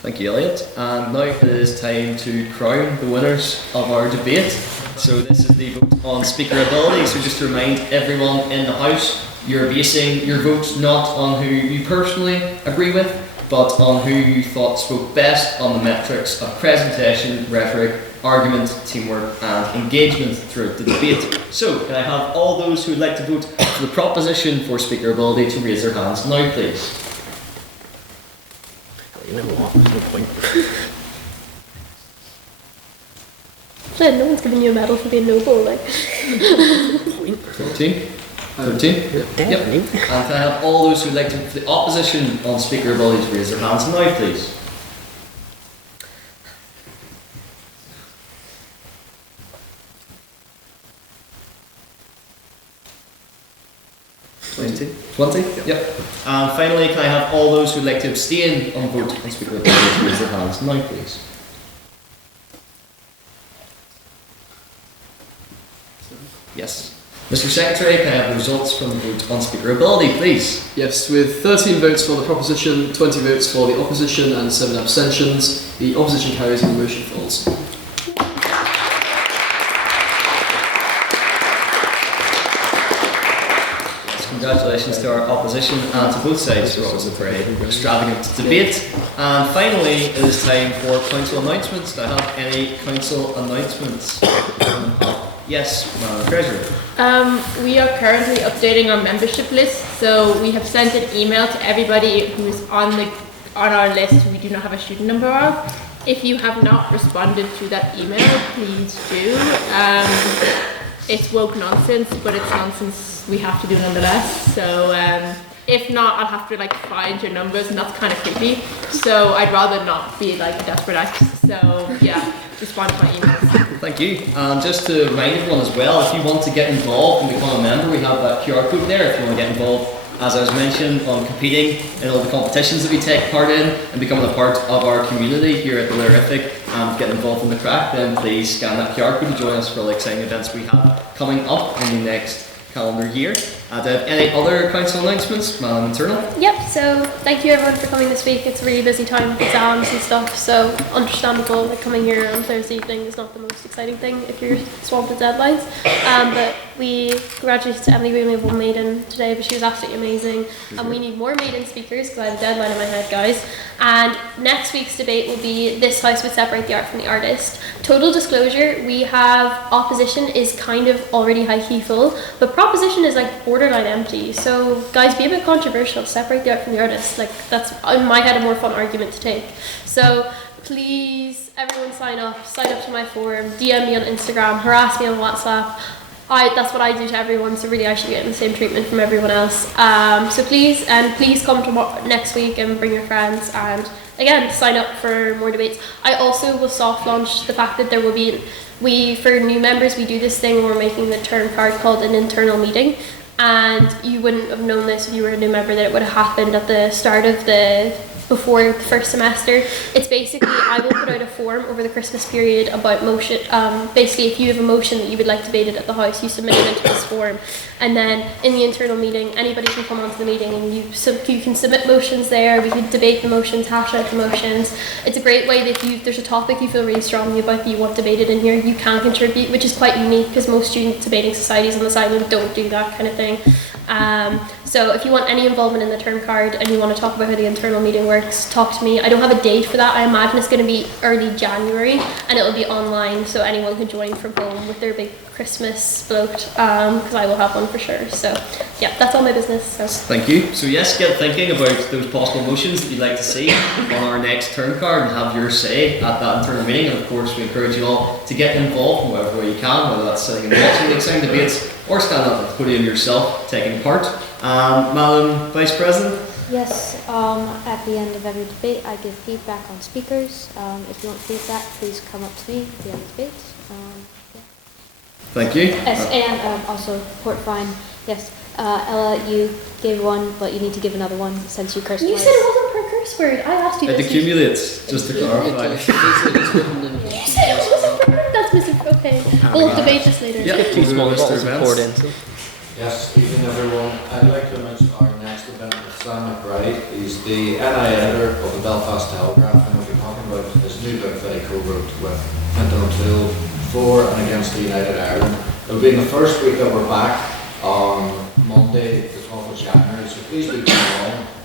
Thank you, Elliot. And now it is time to crown the winners of our debate. So this is the vote on speaker ability. So just to remind everyone in the House, you're basing your votes not on who you personally agree with, but on who you thought spoke best on the metrics of presentation, rhetoric, argument, teamwork and engagement throughout the debate. So can I have all those who would like to vote for the proposition for speaker ability to raise their hands now, please? You know what? There's no point. Flynn, no one's giving you a medal for being noble, like. 13? 13? Yep. And can I have all those who would like to vote for the opposition on speaker ability to raise their hands now, please? Twenty? Yep. And finally, can I have all those who would like to abstain on vote on speaker ability to raise their hands now, please? Yes. Mr. Secretary, can I have the results from the vote on speaker ability, please? Yes, with 13 votes for the proposition, 20 votes for the opposition and 7 abstentions, the opposition carries and the motion falls. Congratulations to our opposition and to both sides for what was a very extravagant debate. And finally, it is time for council announcements. Do I have any council announcements? Yes, Madam Treasurer. We are currently updating our membership list, so we have sent an email to everybody who's on our list who we do not have a student number of. If you have not responded to that email, please do. It's woke nonsense, but it's nonsense we have to do nonetheless. So if not, I'll have to find your numbers, and that's kind of creepy. So I'd rather not be a desperate act. So yeah, respond to my emails. Thank you. And just to remind everyone as well, if you want to get involved and become a member, we have that QR code there if you want to get involved, as I was mentioned, on competing in all the competitions that we take part in and becoming a part of our community here at the Lynam and get involved in the crack, then please scan that QR code to join us for all the exciting events we have coming up in the next calendar year. And any other council announcements, Madam Internal? Yep, so thank you everyone for coming this week. It's a really busy time with exams and stuff, so understandable coming here on Thursday evening is not the most exciting thing if you're swamped with deadlines. But we congratulations to Emily. We only have one maiden today, but she was absolutely amazing. And we need more maiden speakers because I have a deadline in my head, guys. And next week's debate will be this house would separate the art from the artist. Total disclosure, we have opposition is kind of already high-key full, but proposition is borderline empty. So guys, be a bit controversial, separate the art from the artist. That's in my head a more fun argument to take. So please everyone sign up to my forum, DM me on Instagram, harass me on WhatsApp. That's what I do to everyone, so really I should be getting the same treatment from everyone else. So please come to next week and bring your friends, and again, sign up for more debates. I also will soft launch the fact that there will be, for new members, we do this thing where we're making the term card called an internal meeting, and you wouldn't have known this if you were a new member, that it would have happened at the start of before the first semester. It's basically, I will put out a form over the Christmas period about motion. Basically, if you have a motion that you would like debated at the house, you submit it into this form, and then in the internal meeting, anybody can come onto the meeting and you can submit motions there. We can debate the motions, hash out the motions. It's a great way that if there's a topic you feel really strongly about that you want debated in here, you can contribute, which is quite unique because most student debating societies on this island don't do that kind of thing. So if you want any involvement in the term card and you want to talk about how the internal meeting works, talk to me. I don't have a date for that. I imagine it's going to be early January and it'll be online, so anyone can join from home with their big Christmas float, because I will have one for sure. So yeah, that's all my business. So. Thank you. So yes, get thinking about those possible motions that you'd like to see on our next term card and have your say at that internal meeting. And of course, we encourage you all to get involved in whatever way you can, whether that's sitting and watching the exciting debates or stand up at the podium yourself taking part. Madam Vice President? Yes, at the end of every debate I give feedback on speakers. If you want feedback, please come up to me at the end of the debate. Thank you. Yes, and also Port Fine. Yes, Ella, you gave one, but you need to give another one since you cursed. You said it wasn't per curse word. I asked you. It accumulates, just to clarify. You said it wasn't per curse. That's Mr. Okay. We'll debate this later. Yeah, two small bottles poured in. Yes, evening everyone. I'd like to mention our next event with Sam McBride. He's the NI editor of the Belfast Telegraph, and he'll be about this new book that I co-wrote with Clinton O'Toole for and against the United Ireland. It'll be in the first week that we're back on Monday, the 12th of January, so please do come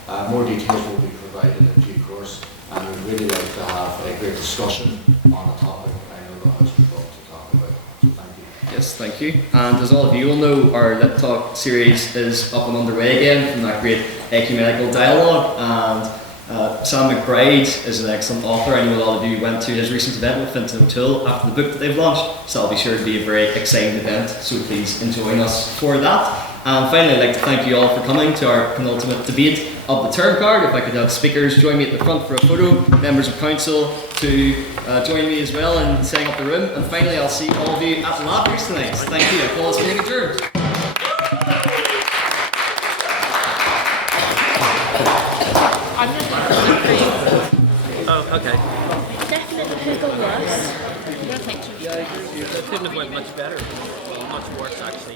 along. More details will be provided in due course, and we'd really like to have a great discussion on a topic I know the House would love to talk about. So thank you. Yes, thank you. And as all of you will know, our Lit Talk series is up and underway again from that great ecumenical dialogue. And Sam McBride is an excellent author. I know a lot of you went to his recent event with Clinton O'Toole after the book that they've launched, so that'll be sure to be a very exciting event, so please join us for that. And finally, I'd like to thank you all for coming to our penultimate debate of the term card. If I could have speakers join me at the front for a photo, members of council to join me as well in setting up the room. And finally, I'll see all of you at the lab race tonight. Thank you. I call this meeting adjourned. Oh, okay. Definitely could go worse. Yeah, I agree. It couldn't have went much better. Much worse, actually.